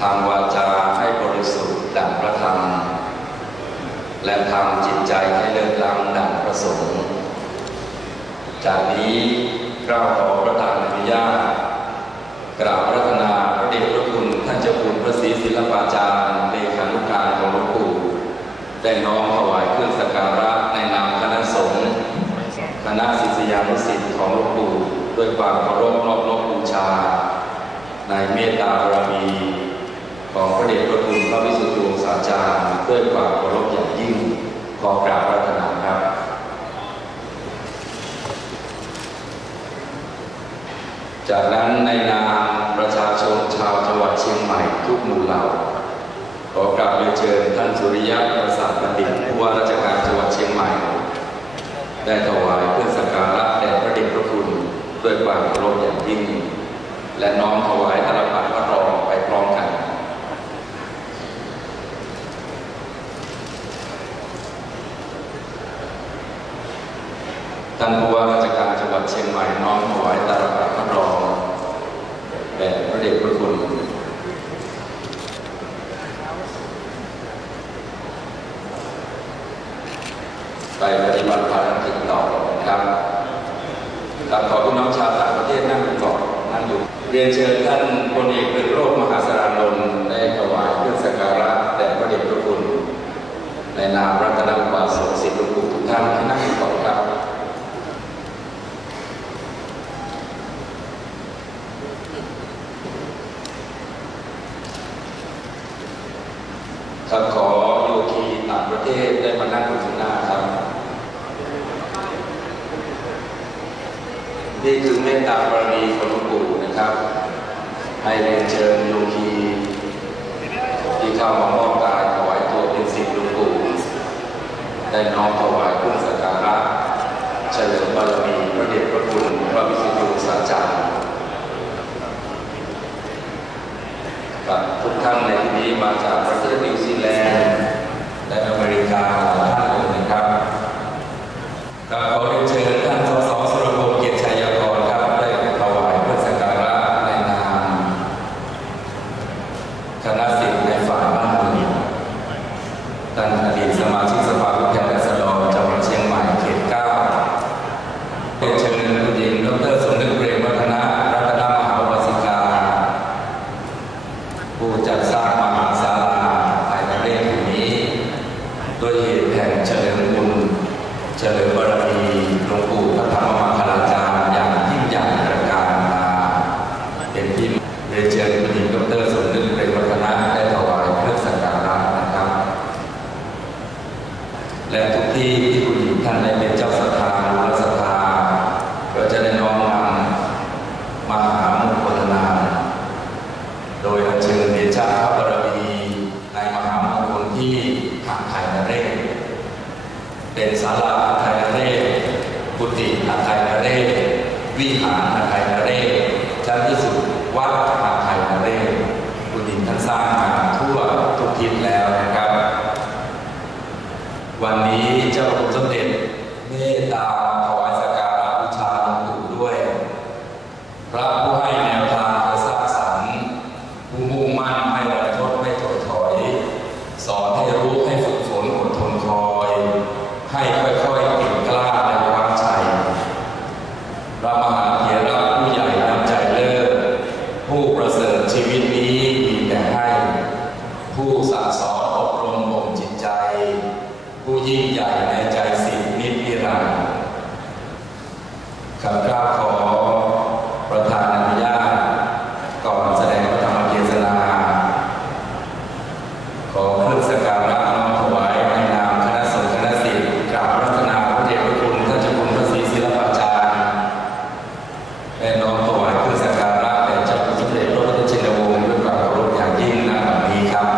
ทำวาจาให้บริสุทธิ์ดั่งพระธรรมและทำจิตใจให้เลิศล้ำดั่งพระสงฆ์จากนี้เราขอประทานอนุญาตกราบพระธนาพระเดชพระคุณท่านเจ้าคุณพระศรีศิลปาจารย์เลขานุการของหลวงปู่ได้น้อมถวายเครื่องสักการะในนามคณะสงฆ์คณะศิษยานุศิษย์ของหลวงปู่ด้วยความเคารพนอบน้อมบูชาในเมตตาบารมีของพระเดชพระคุณพระวิสุทธิวงศาจารย์ด้วยความเคารพอย่างยิ่งขอกราบพระธนาครับจากนั้นในนามประชาชนชาวจังหวัดเชียงใหม่ทุกหมู่เหล่าขอกราบเรียนเชิญท่านสุริยะประสาทบัณฑิตผู้ว่าราชการจังหวัดเชียงใหม่ได้ถวายเครื่องสักการะแด่พระเดชพระคุณด้วยความเคารพอย่างยิ่งและน้อมถวายตลปัดพระรองไปพร้อมกันท่านผู้ว่าราชการจังหวัดเชียงใหม่น้อมถวายตลปัดพระรองแด่พระเดชพระคุณไปปฏิบัติภารกิจต่อครับขอพี่น้องชาวต่างประเทศนั่งก่อนนั่งอยู่เรียนเชิญท่านพลเอกเป็นโรจน์มหาสารานนท์ได้ถวายเครื่องสักการะแด่พระเดชพระคุณในนามรัตนอุบาสกศิษย์หลวงปู่ทุกท่านที่นั่งอยู่ก่อนครับครับขอโยคีต่างประเทศได้มานั่งอยู่ข้างหน้าครับนี่คือเมตตาบารมีของหลวงปู่นะครับให้เรียนเชิญโยคีที่เข้ามามอบกายถวายตัวเป็นศิษย์หลวงปู่ได้น้อมถวายเครื่องสักการะเฉลิมบารมีพระเดชพระคุณพระวิสุทธิวงศาจารย์กับทุกท่านในที่นี้มาจากประเทศนิวซีแลนด์และอเมริกาหลายท่านเลยนะครับขอเรียนเชิญท่านสสสุรพงษ์เกียรติชัยกรครับได้ถวายเครื่องสักการะในนามคณะศิษย์ในฝ่ายบ้านเมืองท่านอดีตสมาชิกสภาผู้แทนราษฎรจังหวัดเชียงใหม่เขต 9เรียนเชิญคุณหญิงดร.สมนึกเปรมวัฒนะรัตนมหาอุบาสิกาผู้จัดสร้างมหาศาลาภายในประเทศนี้ด้วยเหตุแห่งเฉลิมบุญเฉลิมบารมีหลวงปู่พระธรรมมังคลาจารย์อย่างยิ่งใหญ่ประการมาเป็นที่เรียนเชิญคุณหญิงดร.สมนึกเปรมวัฒนะได้ถวายเครื่องสักการะนะครับและทุกที่ที่คุณหญิงท่านได้เป็นเจ้าศรัทธาหรือรัศรัทธาก็จะได้น้อมนำมหามงคลนาโดยอัญเชิญเดชะพระบารมีในมหามงคลที่หาไทยนเรศเป็นศาลาไทยนเรศกุฏิไทยนเรศวิหารไทยนเรศชั้นที่สุดวัดไทยนเรศคุณหญิงท่านสร้างมาทั่วทุกทิศแล้วนะครับ ตตาถวายสักการะบูชาหลวงปู่ด้วยพระผู้ให้แนวทางกระสร้างสรรค์ผู้มุ่งมั่นไม่รันทดไม่ถอยถอยสอนให้รู้ให้ฝึกฝนอดทนคอยให้ค่อยๆเก่งกล้าและวางใจพระมหาเถระผู้ใหญ่น้ำใจเลิศผู้ประเสริฐชีวิตนี้มีแต่ให้ผู้สั่งสอนอบรมบ่มจิตใจผู้ยิ่งใหญ่ในใจศิษย์นิจนิรันดร์ข้าพเจ้าขอประทานอนุญาตก่อนแสดงพระธรรมเทศนาขอเครื่องสักการะน้อมถวายในนามคณะสงฆ์คณะศิษย์กราบรัตนาพระเดชพระคุณท่านเจ้าคุณพระศรีศิลปาจารย์และน้อมถวายเครื่องสักการะแด่เจ้าคุณสมเด็จพระพุทธชินวงศ์ด้วยความเคารพอย่างยิ่งณบัดนี้ครับ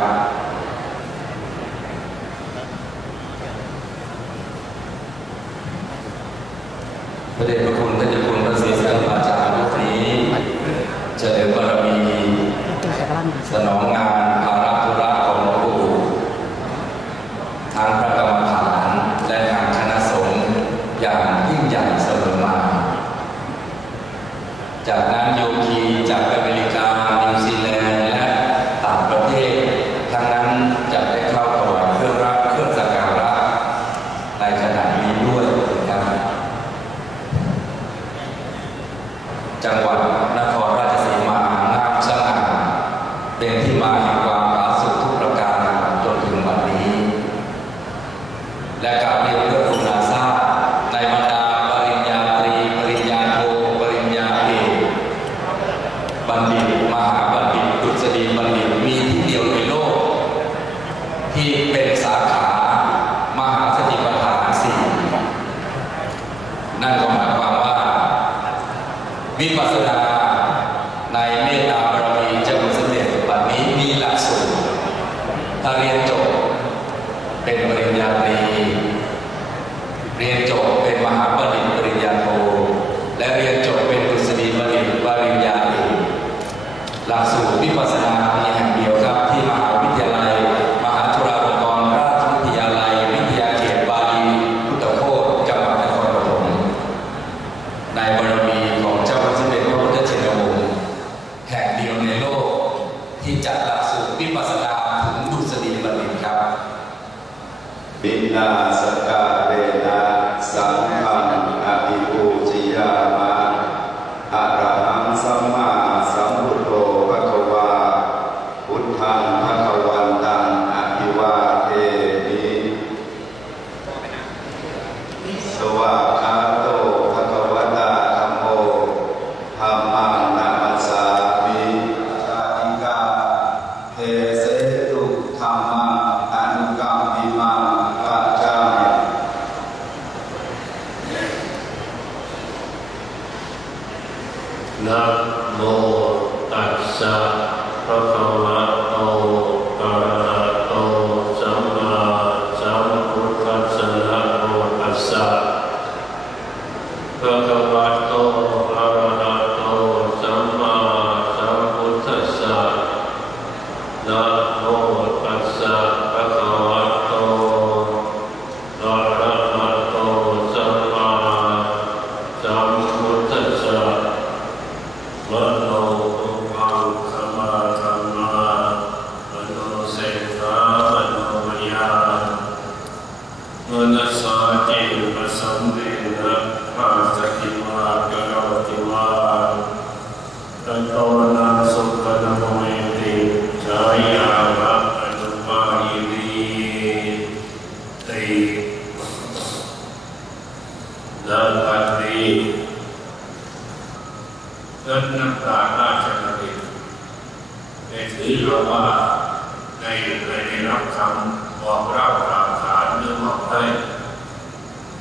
พระเดชพระคุณท่านเจ้าคุณพระศรีศิลปาจารย์รูปนี้เจริญบารมีสนองงานภาระธุระของหลวงปู่ทางพระกรรมฐานและทางคณะสงฆ์อย่างยิ่งใหญ่เสมอมาจากนั้นโยคีจากอเมริกานิวซีแลนด์และต่างประเทศทั้งนั้นจะได้เข้าถวายเครื่องสักการะในขณะนี้ด้วยนะครับจังหวัดนครราชสีมางามสง่าเป็นที่มาแห่งความผาสุกทุกประการจนถึงวันนี้และการเรียนเพื่อคุณอาสาในบรรดาปริญญาตรีปริญญาโทปริญญาเอกบัณฑิตมหาบัณฑิตดุษฎีบัณฑิตมีที่เดียวในโลกที่เป็นสาขามหาสติปัฏฐาน4นั่นก็หมายความว่าวิปัสสนาในเมตตาบารมีเจ้าคุณสมเด็จบัดนี้มีหลักสูตรถ้าเรียนจบเป็นปริญญาตรีเรียนจบเป็นมหาบัณฑิตปริญญาโทและเรียนจบเป็นดุษฎีบัณฑิตปริญญาเอกหลักสูตรวิปัสสนามีแห่งเดียวครับที่มหาวิทยาลัยมหาจุฬาลงกรณราชวิทยาลัยวิทยาเขตบาลีพุทธโคตจังหวัดนครปฐมในบารมีของเจ้าพระสมเด็จพระพุทธชินวงศ์แห่งเดียวในโลกที่จัดหลักสูตรวิปัสสนาถึงดุษฎีบัณฑิตครับบิณฑาสการเรนะสังฆังอภิปูชยามะอะระหังสัมมาสัมพุทโธภควาพุทธังภควันตังอภิวาเทมิสวากขาโตภควตาธัมโมธัมมังนามัสสามิชาติกาเทเสตุธัมมังอนุกัมมิมังปัจจามินะโมตัสสะภะคะวะโตอะระหะโตสัมมาสัมพุทธัสสะนะโมตัสสะภะคะวะโตอะระหะโตสัมมาสัมพุทธัสสะนะโมตัสสะภะคะวะโตอะระหะโตสัมมาสัมพุทธัสสะมโนปุพังขมาธรรมามโนเสถามโนมยามนัสสาจิปสัมเดนะภาสติมากโรติมาตโตนาสุขนโมเอติชายามะอนุปายินีตินันปัตตินันนักตาราชบัณฑิตได้ถือเอาว่าได้รับคำบอกเล่ากล่าวขานหรือบอกให้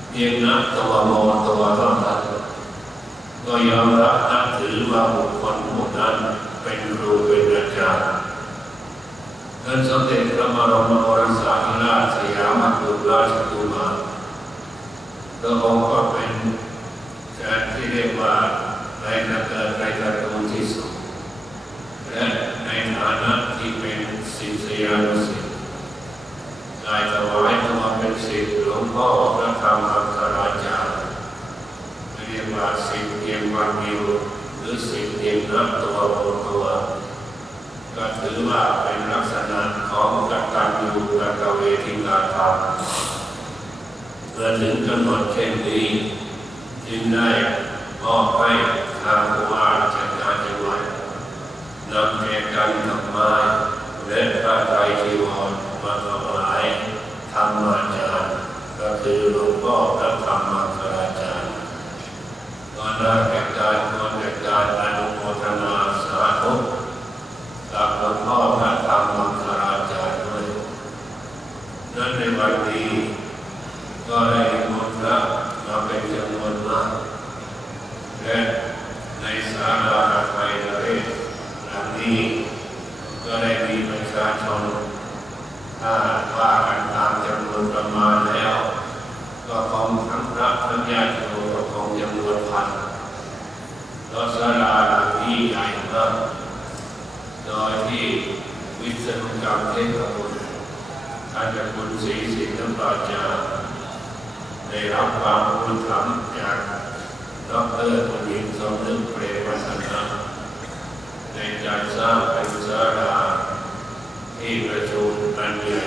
เพียงนับตัวโมตัวเท่านั้นก็ยอมรับนับถือว่าบุคคลผู้นั้นเป็นครูเป็นอาจารย์ท่านสมเด็จพระบรมโอรสาธิราชสยามกุฎราชกุมารพระองค์ก็เป็นการที่เรียกว่าในตระกูลที่สุดและในฐานะที่เป็นศิษยานุศิษย์ได้ถวายตัวเป็นศิษย์หลวงพ่อพระธรรมอัคราจารย์ วันวิวหรือสิ่งเด่นนับตัวโอตัวก็ถือว่าเป็นลักษณะของกตัญญูกตเวทิตาธรรมเมื่อถึงกำหนดเช่นนี้จึงได้มอบให้ทางผู้ว่าราชการจังหวัดนำแจกันดอกไม้และผ้าไตรจีวรมาถวายธรรมาจารย์ก็คือหลวงพ่อพระธรรมมังคลาจารย์ตอนแรกการอนุโมทนาสาธุกับหลวงพ่อพระธรรมมังคลาจารย์ด้วยนั้นในวันนี้ก็ได้นิมนต์พระมาเป็นจำนวนมากและในศาลาไทยนเรศหลังนี้ก็ได้มีประชาชนถ้าว่ากันตามจำนวนประมาณแล้วก็คงทั้งพระทั้งญาติโยมก็คงจำนวนพันเพราะศาลาหลังนี้ใหญ่มากโดยที่วิศนุกรรมเทพบุตรท่านเจ้าคุณศรีสิทธิ์น้ำปราชาได้รับความอุปถัมภ์จากดร.คุณหญิงสมนึกเปรมวัฒนะในการสร้างเป็นศาลาที่ประชุมอันใหญ่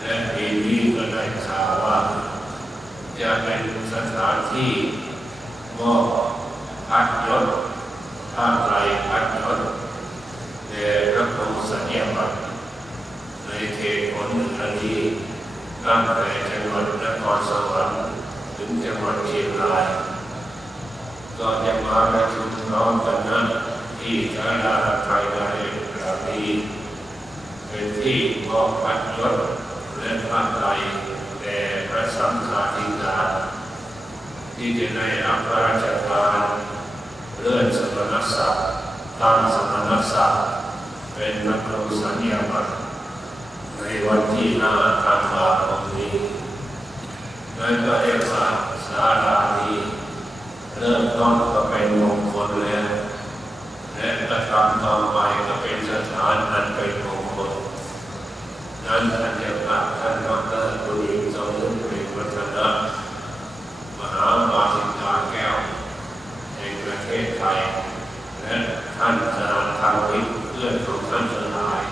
และปีนี้ก็ได้ข่าวว่าจะเป็นสถานที่มอบพัดยศผ้าไตรพัดยศแด่พระครูสัญญาบัตรในเขตผลเหนือนี้ตั้งแต่จังหวัดนครสวรรค์ถึงจังหวัดเชียงรายก็จะมาประชุมพร้อมกันนั้นที่ศาลาไทยนเรศคราวนี้เป็นที่มอบพัดยศและผ้าไตรแด่พระสังฆาธิการที่จะได้รับพระราชทานเลื่อนสมณศักดิ์ตั้งสมณศักดิ์เป็นพระครูสัญญาบัตรในวันที่5 ธันวาคมนี้นั่นก็เรียกว่าศาลานี้เริ่มต้นก็เป็นมงคลแล้วและกระทำต่อไปก็เป็นสถานอันเป็นมงคลนั้นท่านเจ้าค่ะท่านดร.คุณหญิงสมนึกเปรมวัฒนะมหาบาสิกาแก้วในประเทศไทยและท่านสนานทางวิทย์เพื่อนของท่านทั้งหลาย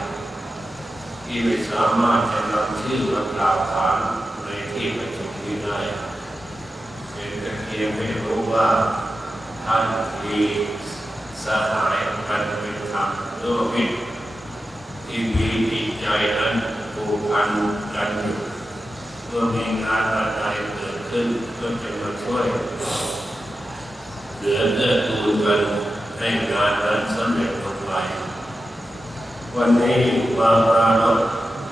ที่ไม่สามารถจะนำชื่อมากล่าวขานในที่ประชุมนี้ได้เป็นแต่เพียงให้รู้ว่าท่านมีสหายกันเป็นธรรมด้วยมิตรที่มีจิตใจนั้นผูกพันกันอยู่เมื่อมีงานอะไรเกิดขึ้นก็จะมาช่วยเหลือเอื้อกูลกันให้งานนั้นสำเร็จลงไปวันนี้มาปรารภ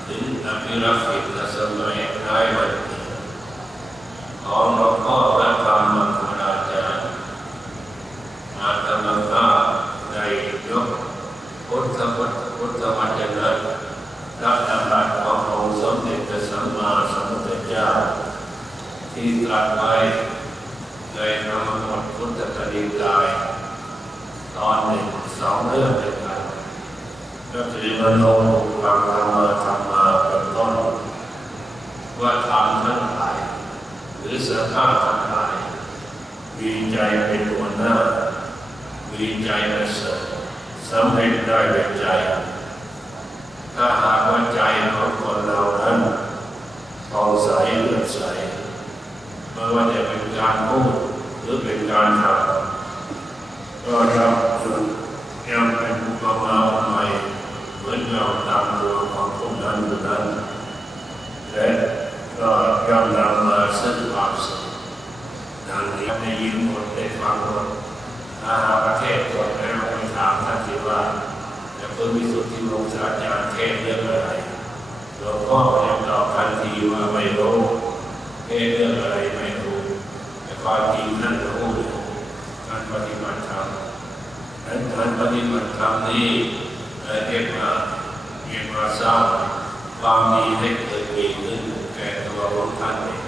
ถึงอภิรักษ์กิจสมัยคล้ายวันเกิดของหลวงพ่อพระธรรมมังคลาจารย์อาตมาภาพได้ยกพุทธวจนะรักดำรัสขององค์สมเด็จพระสัมมาสัมพุทธเจ้าที่ตรัสไว้ในธรรมบทพุทธกนิกายตอน1-2 เรื่องด้วยกันก็คือมโนปุพังธรรมาเป็นต้นว่าธรรมทั้งหลายหรือสังฆะทั้งหลายมีใจเป็นหัวหน้ามีใจประเสริฐสำเร็จได้ด้วยใจถ้าหากว่าใจของคนเรานั้นผ่องใสเลื่อมใสไม่ว่าจะเป็นการพูดหรือเป็นการทำก็รับยังเป็นอุปมาอุปไมยเหมือนเงาตามตัวของคนนั้นอยู่นั้นและก็ย่อมนำมาซึ่งความสุขดังนี้ได้ยินหมดได้ฟังหมดถ้าประเทศก่อนแล้วไปถามท่านที่ว่าจะเพิ่มวิสุทธิมงคลอาจารย์เทศเรื่องอะไรหลวงพ่อยังตอบทันทีว่าไม่รู้เทศเรื่องอะไรไม่รู้แต่ความจริงท่านรู้การปฏิบัติธรรมและการปฏิบัติธรรมนี้เรียกว่าสร้างความดีให้เกิดมีขึ้นแก่ตัวของท่านเอง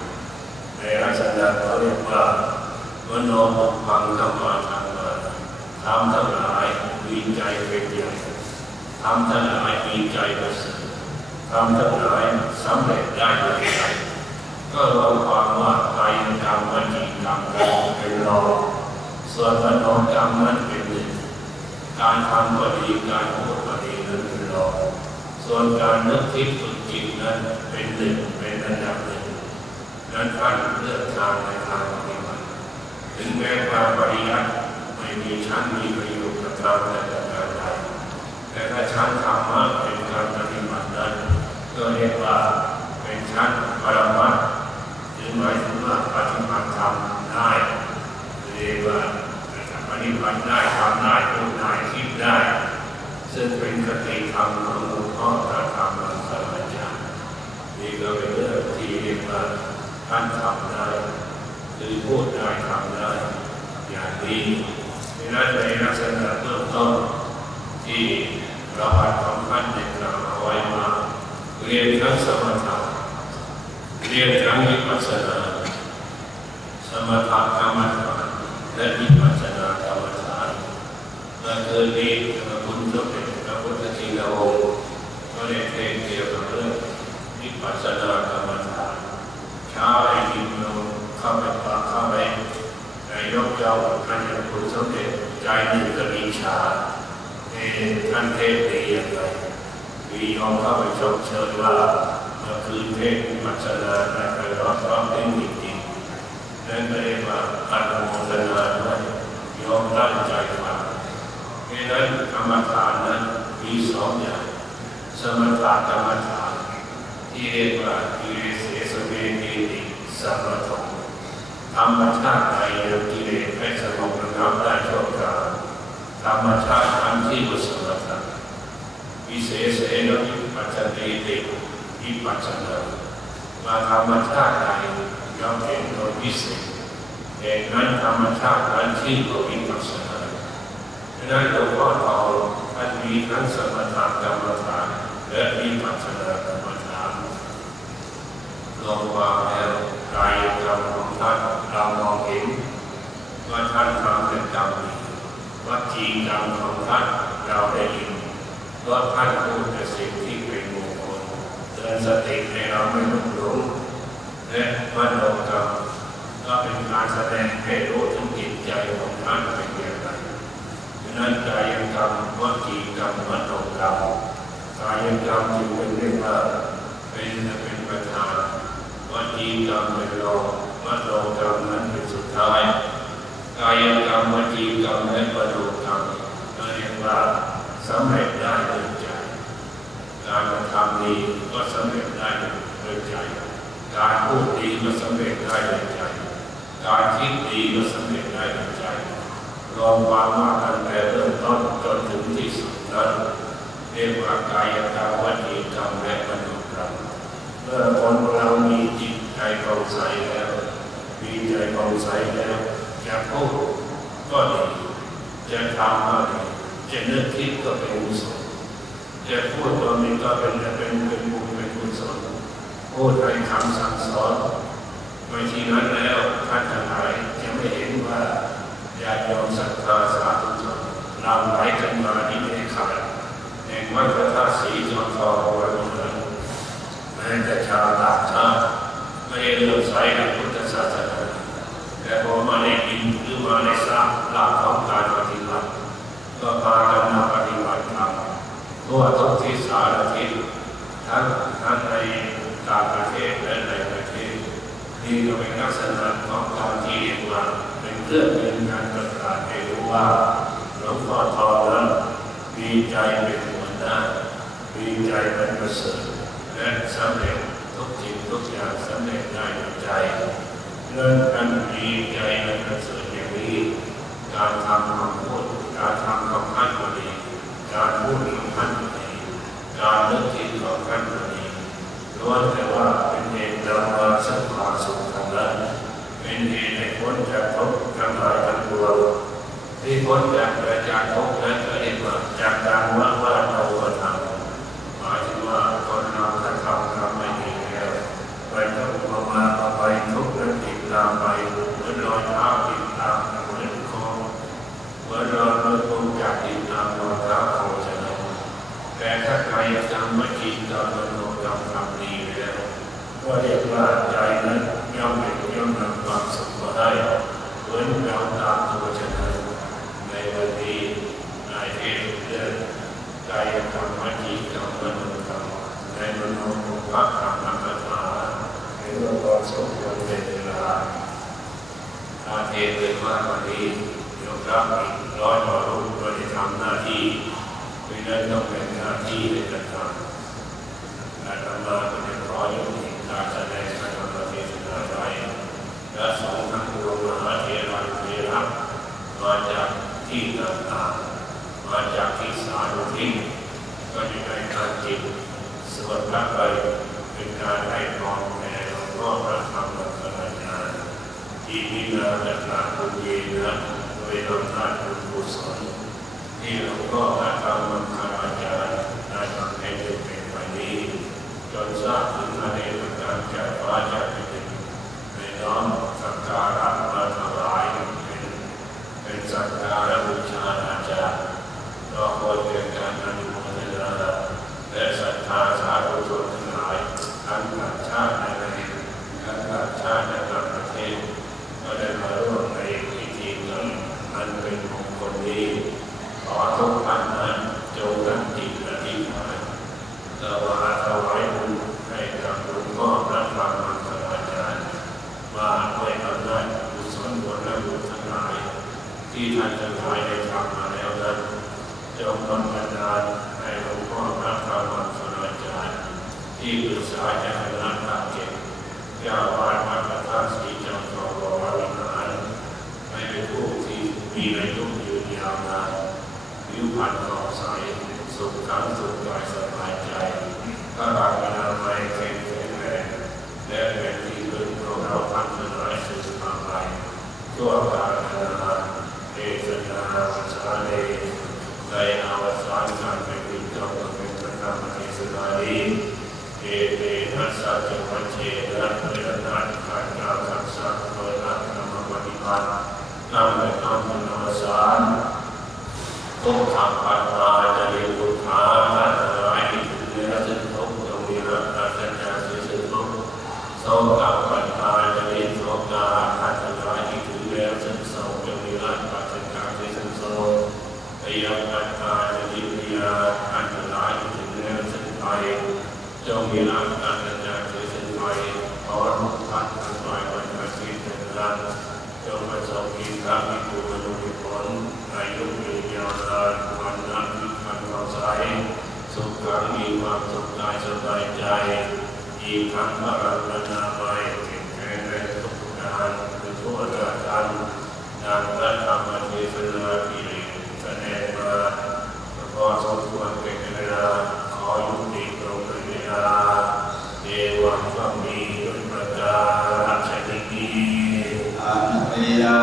ในลักษณะเขาเรียกว่ามโนปุพังธรรมาธรรมาทำทั้งหลายมีใจเป็นใหญ่ทำทั้งหลายมีใจประเสริฐทำทั้งหลายสำเร็จได้โดยใจก็รวมความว่ากายกรรมวจีกรรมเป็นรอง ส่วนมโนกรรมนั้นเป็นหนึ่งการทำก็ดีการพูดก็ดีนั้นเป็นรองส่วนการนึกคิดฝึกจิตนั้นเป็นหนึ่งเป็นอันดับหนึ่งนั้นท่านเลือกทางในทางปฏิบัติถึงแม้ว่าปริยัติไม่มีชั้นมีประโยชน์กับทางแต่ประการใดแต่ถ้าชั้นธรรมะเป็นการปฏิบัตินั้นก็เรียกว่าเป็นชั้นปรมัตถ์หรือหมายถึงว่าปฏิบัติธรรมได้เรียกว่าปฏิบัติได้ทำได้พูดได้คิดได้ซึ่งเป็นคติธรรมของหลวงพ่อพระธรรมสารจารย์นี่ก็เป็นเรื่องที่เรียกว่าท่านทำได้คือพูดได้ทำได้อย่างนี้ในนั้นในลักษณะเริ่มต้นที่ประวัติของท่านได้กล่าวเอาไว้มาเรียนทั้งสมถะเรียนทั้งวิปัสสนาสมถะกรรมฐานและวิปัสสนากรรมฐานเมื่อคืนนี้พระคุณสมเด็จพระพุทธชินวงศ์ก็ได้เทศน์เกี่ยวกับเรื่องวิปัสสนากรรมฐานเช้าไอ้ดินลงเข้าไปปากเข้าไปในยกเจ้าท่านพระคุณสมเด็จใจหนึ่งก็มีชาท่านเทศน์ดีอย่างไรมียอมเข้าไปชมเชยว่าเมื่อคืนเทศน์วิปัสสนาไปร้องเพลงจริงๆนั่นก็เรียกว่าอนุโมทนาด้วยยอมตั้งใจฟังเพราะนั้นกรรมฐานนั้นมีสองอย่างสมถะกรรมฐานที่เรียกว่ากิเลสสเวทีสมถะธรรมชาติใดยังกิเลสให้สงบระงับได้ชั่วคราวธรรมชาติอันที่บุสมถะวิเศษเสนวิปัสสติติวิปัสสนามาธรรมชาติใดย่อมเห็นโดยวิเศษเหตุนั้นธรรมชาตินั้นที่วิปัสสนาดังนั้นหลวงพ่อทองท่านมีทั้งสมถะกรรมฐานและวิปัสสนากรรมฐานรวมความแล้วกายกรรมของท่านเรามองเห็นว่าท่านทำเป็นกรรมดีวจีกรรมของท่านเราได้ยินว่าท่านพูดแต่สิ่งที่เป็นมงคลเตือนสติให้เราไม่หลงหลงและมโนกรรมก็เป็นการแสดงให้รู้ถึงจิตใจของท่านเป็นอย่างไรดังนั้นกายกรรมวจีกรรมมโนกรรมกายกรรมจึงเป็นเรียกว่าเป็นประธานวจีกรรมเป็นรองมโนกรรมนั้นเป็นสุดท้ายกายกรรมวจีกรรมและมโนกรรมก็เรียกว่าสำเร็จได้ด้วยใจการกระทำดีก็สำเร็จได้ด้วยใจการพูดดีก็สำเร็จได้ด้วยใจการคิดดีก็สำเร็จได้ด้วยใจรวมความว่าตั้งแต่เริ่มต้นจนถึงที่สุดนั้นเรียกว่ากายกรรมวจีกรรมและมโนกรรมเมื่อคนเรามีจิตใจผ่องใสแล้วมีใจผ่องใสแล้วจะพูดก็ดีจะทำก็ดีจะนึกคิดก็เป็นกุศลจะพูดตัวนี้ก็เป็นบุญเป็นกุศลพูดให้คำสั่งสอนไม่ทีนั้นแล้วท่านทั้งหลายจะไม่เห็นว่าญาติโยมศรัทธาสาธุชนหลั่งไหลกันมาที่ไม่ขาดแห่งวัดพระธาตุศรีจอมทองวันนั้นแม้แต่ชาวต่างชาติไม่ได้เลื่อมใสในพุทธศาสนาแต่พอมาได้ยินหรือมาได้ทราบหลักของการปฏิบัติก็พากันมาปฏิบัติธรรมทั่วทุกทิศสารทิศทั้งในต่างประเทศและในประเทศนี่ก็เป็นลักษณะของการที่เรียกว่าเป็นเรื่องเป็นการประกาศให้รู้ว่าหลวงพ่อทองนั้นมีใจเป็นหัวหน้ามีใจเป็นประเสริฐและสำเร็จทุกสิ่งทุกอย่างสำเร็จได้ด้วยใจเรื่องการมีใจเป็นประเสริฐอย่างนี้การทำคำพูดการทำของท่านก็ดีการพูดของท่านก็ดีการนึกคิดของท่านก็ดีล้วนแต่ว่าเป็นเหตุนำมาซึ่งความสุขทั้งนั้นเป็นเหตุให้พ้นจากทุกข์ทั้งหลายทั้งปวงที่พ้นจากทุกข์นั้นก็เรียกว่าจากการว่าเราทำหมายถึงว่าคนเราถ้าทำไม่ดีแล้วไปต้องมาไปทุกข์นั้นติดตามไปเหมือนรอยเท้าติดตามเหมือนคอเหมือนเราตรงจากติดตามรอยเท้าโคชนะแต่ถ้าใครทำไม่ดีตามมโนกรรมทำดีแล้วก็เรียกว่าใจนั้นย่อมนำความสุขมาให้เหมือนเราตามโคชนะ พักทางนักศึกษาในเรื่องของสมควรเป็นเวลาอาเทศเลยมากกว่านี้ยกรับอีก100 กว่ารูปก็ได้ทำหน้าที่ไม่ได้ต้องเป็นหน้าที่ในการทำอาตมาก็จะขอยกการแสดงพระธรรมเทศนาไว้และสองทั้งรวมมหาเถระเถระมาจากที่ต่างๆมาจากที่สาธุทิศก็จะได้การจิตสวดพระไปเป็นการให้พรแด่หลวงพ่อพระธรรมกรณาที่นินาจัตตาภูเยนะโดยอำนาจบุญกุศลที่หลวงพ่อพระธรรมกรณาได้ทำให้เป็นไปนี้จนทราบถึงอเนกการจากฟ้าจากดินในน้อมสักการะมาถวายเป็นสักการะบูชาอาจารย์ก็ขอเกิดการอนุโมทนาและศรัทธาสาธุชนทั้งหลายทั้งต่างชาติในประเทศทั้งต่างชาติในต่างประเทศก็ได้มาร่วมในพิธีนั้นอันเป็นมงคลนี้ขอทุกท่านนั้นจงตั้งจิตอธิษฐานถวายบุญให้กับหลวงพ่อพระธรรมกรณามาด้วยอำนาจกุศลผลและบุญทั้งหลายที่ท่านทั้งหลายได้ทำมาแล้วนั้นจงบันดาลให้หลวงพ่อพระธรรมกรณาที่ปรึกษาเจ้าคณะภาค7เจ้าวาดวัดพระธาตุศรีจอมทองวรวิหารให้เป็นผู้ที่มีอายุยืนยาวนานผิวพรรณผ่องใสสุขกายสุขกายสบายใจพระบารมีอนามัยแข็งแรงและเป็นที่พึ่งของเราทั้งหลายสืบมาไปทั่วกาลนานเทศนาวัชระเลในอวสานการเป็นพิจารณาเป็นพระธรรมเทศนาดีเอเตนะสัจวัชเชนะเวรนาการกล่าวคำสั่งโดยละธรรมปฏิบัตินำไปทำเป็นอวสานทุกทางปัญญาจะเรียนรู้ทางนั้นหลายที่ถึงเนื้อซึ่งทุกจงมีรักษาสัจจะสื่อสึกทุกสองทางปัญญาจะเรียนรู้ทางนั้นหลายที่ถึงเนื้อซึ่งสองจงมีรักษาสัจจะสื่อสึกทุกพยายามปัญญาจะเรียนรู้ทางหลายที่ถึงเนื้อซึ่งไปจงมีรักษาสัจจะสื่อสึกไปขอทุกท่านทั้งหลายวันอาทิตย์นั้นจงประสบกิจการมีบุญมีผลอายุยืนยาวนานวันนั้นมันเราใช้สุขขังมีความสุขกายสบายใจอีกทั้งพระรัตนาไม้แข็งแรงในทุกการเป็นทั่วหน้ากันดังพระธรรมเทศนาที่แสดงมาพอสมควรเป็นเวลาขอยุติตรงเวลาเอวังก็มีด้วยประกาศชนิดนี้ อาเมยา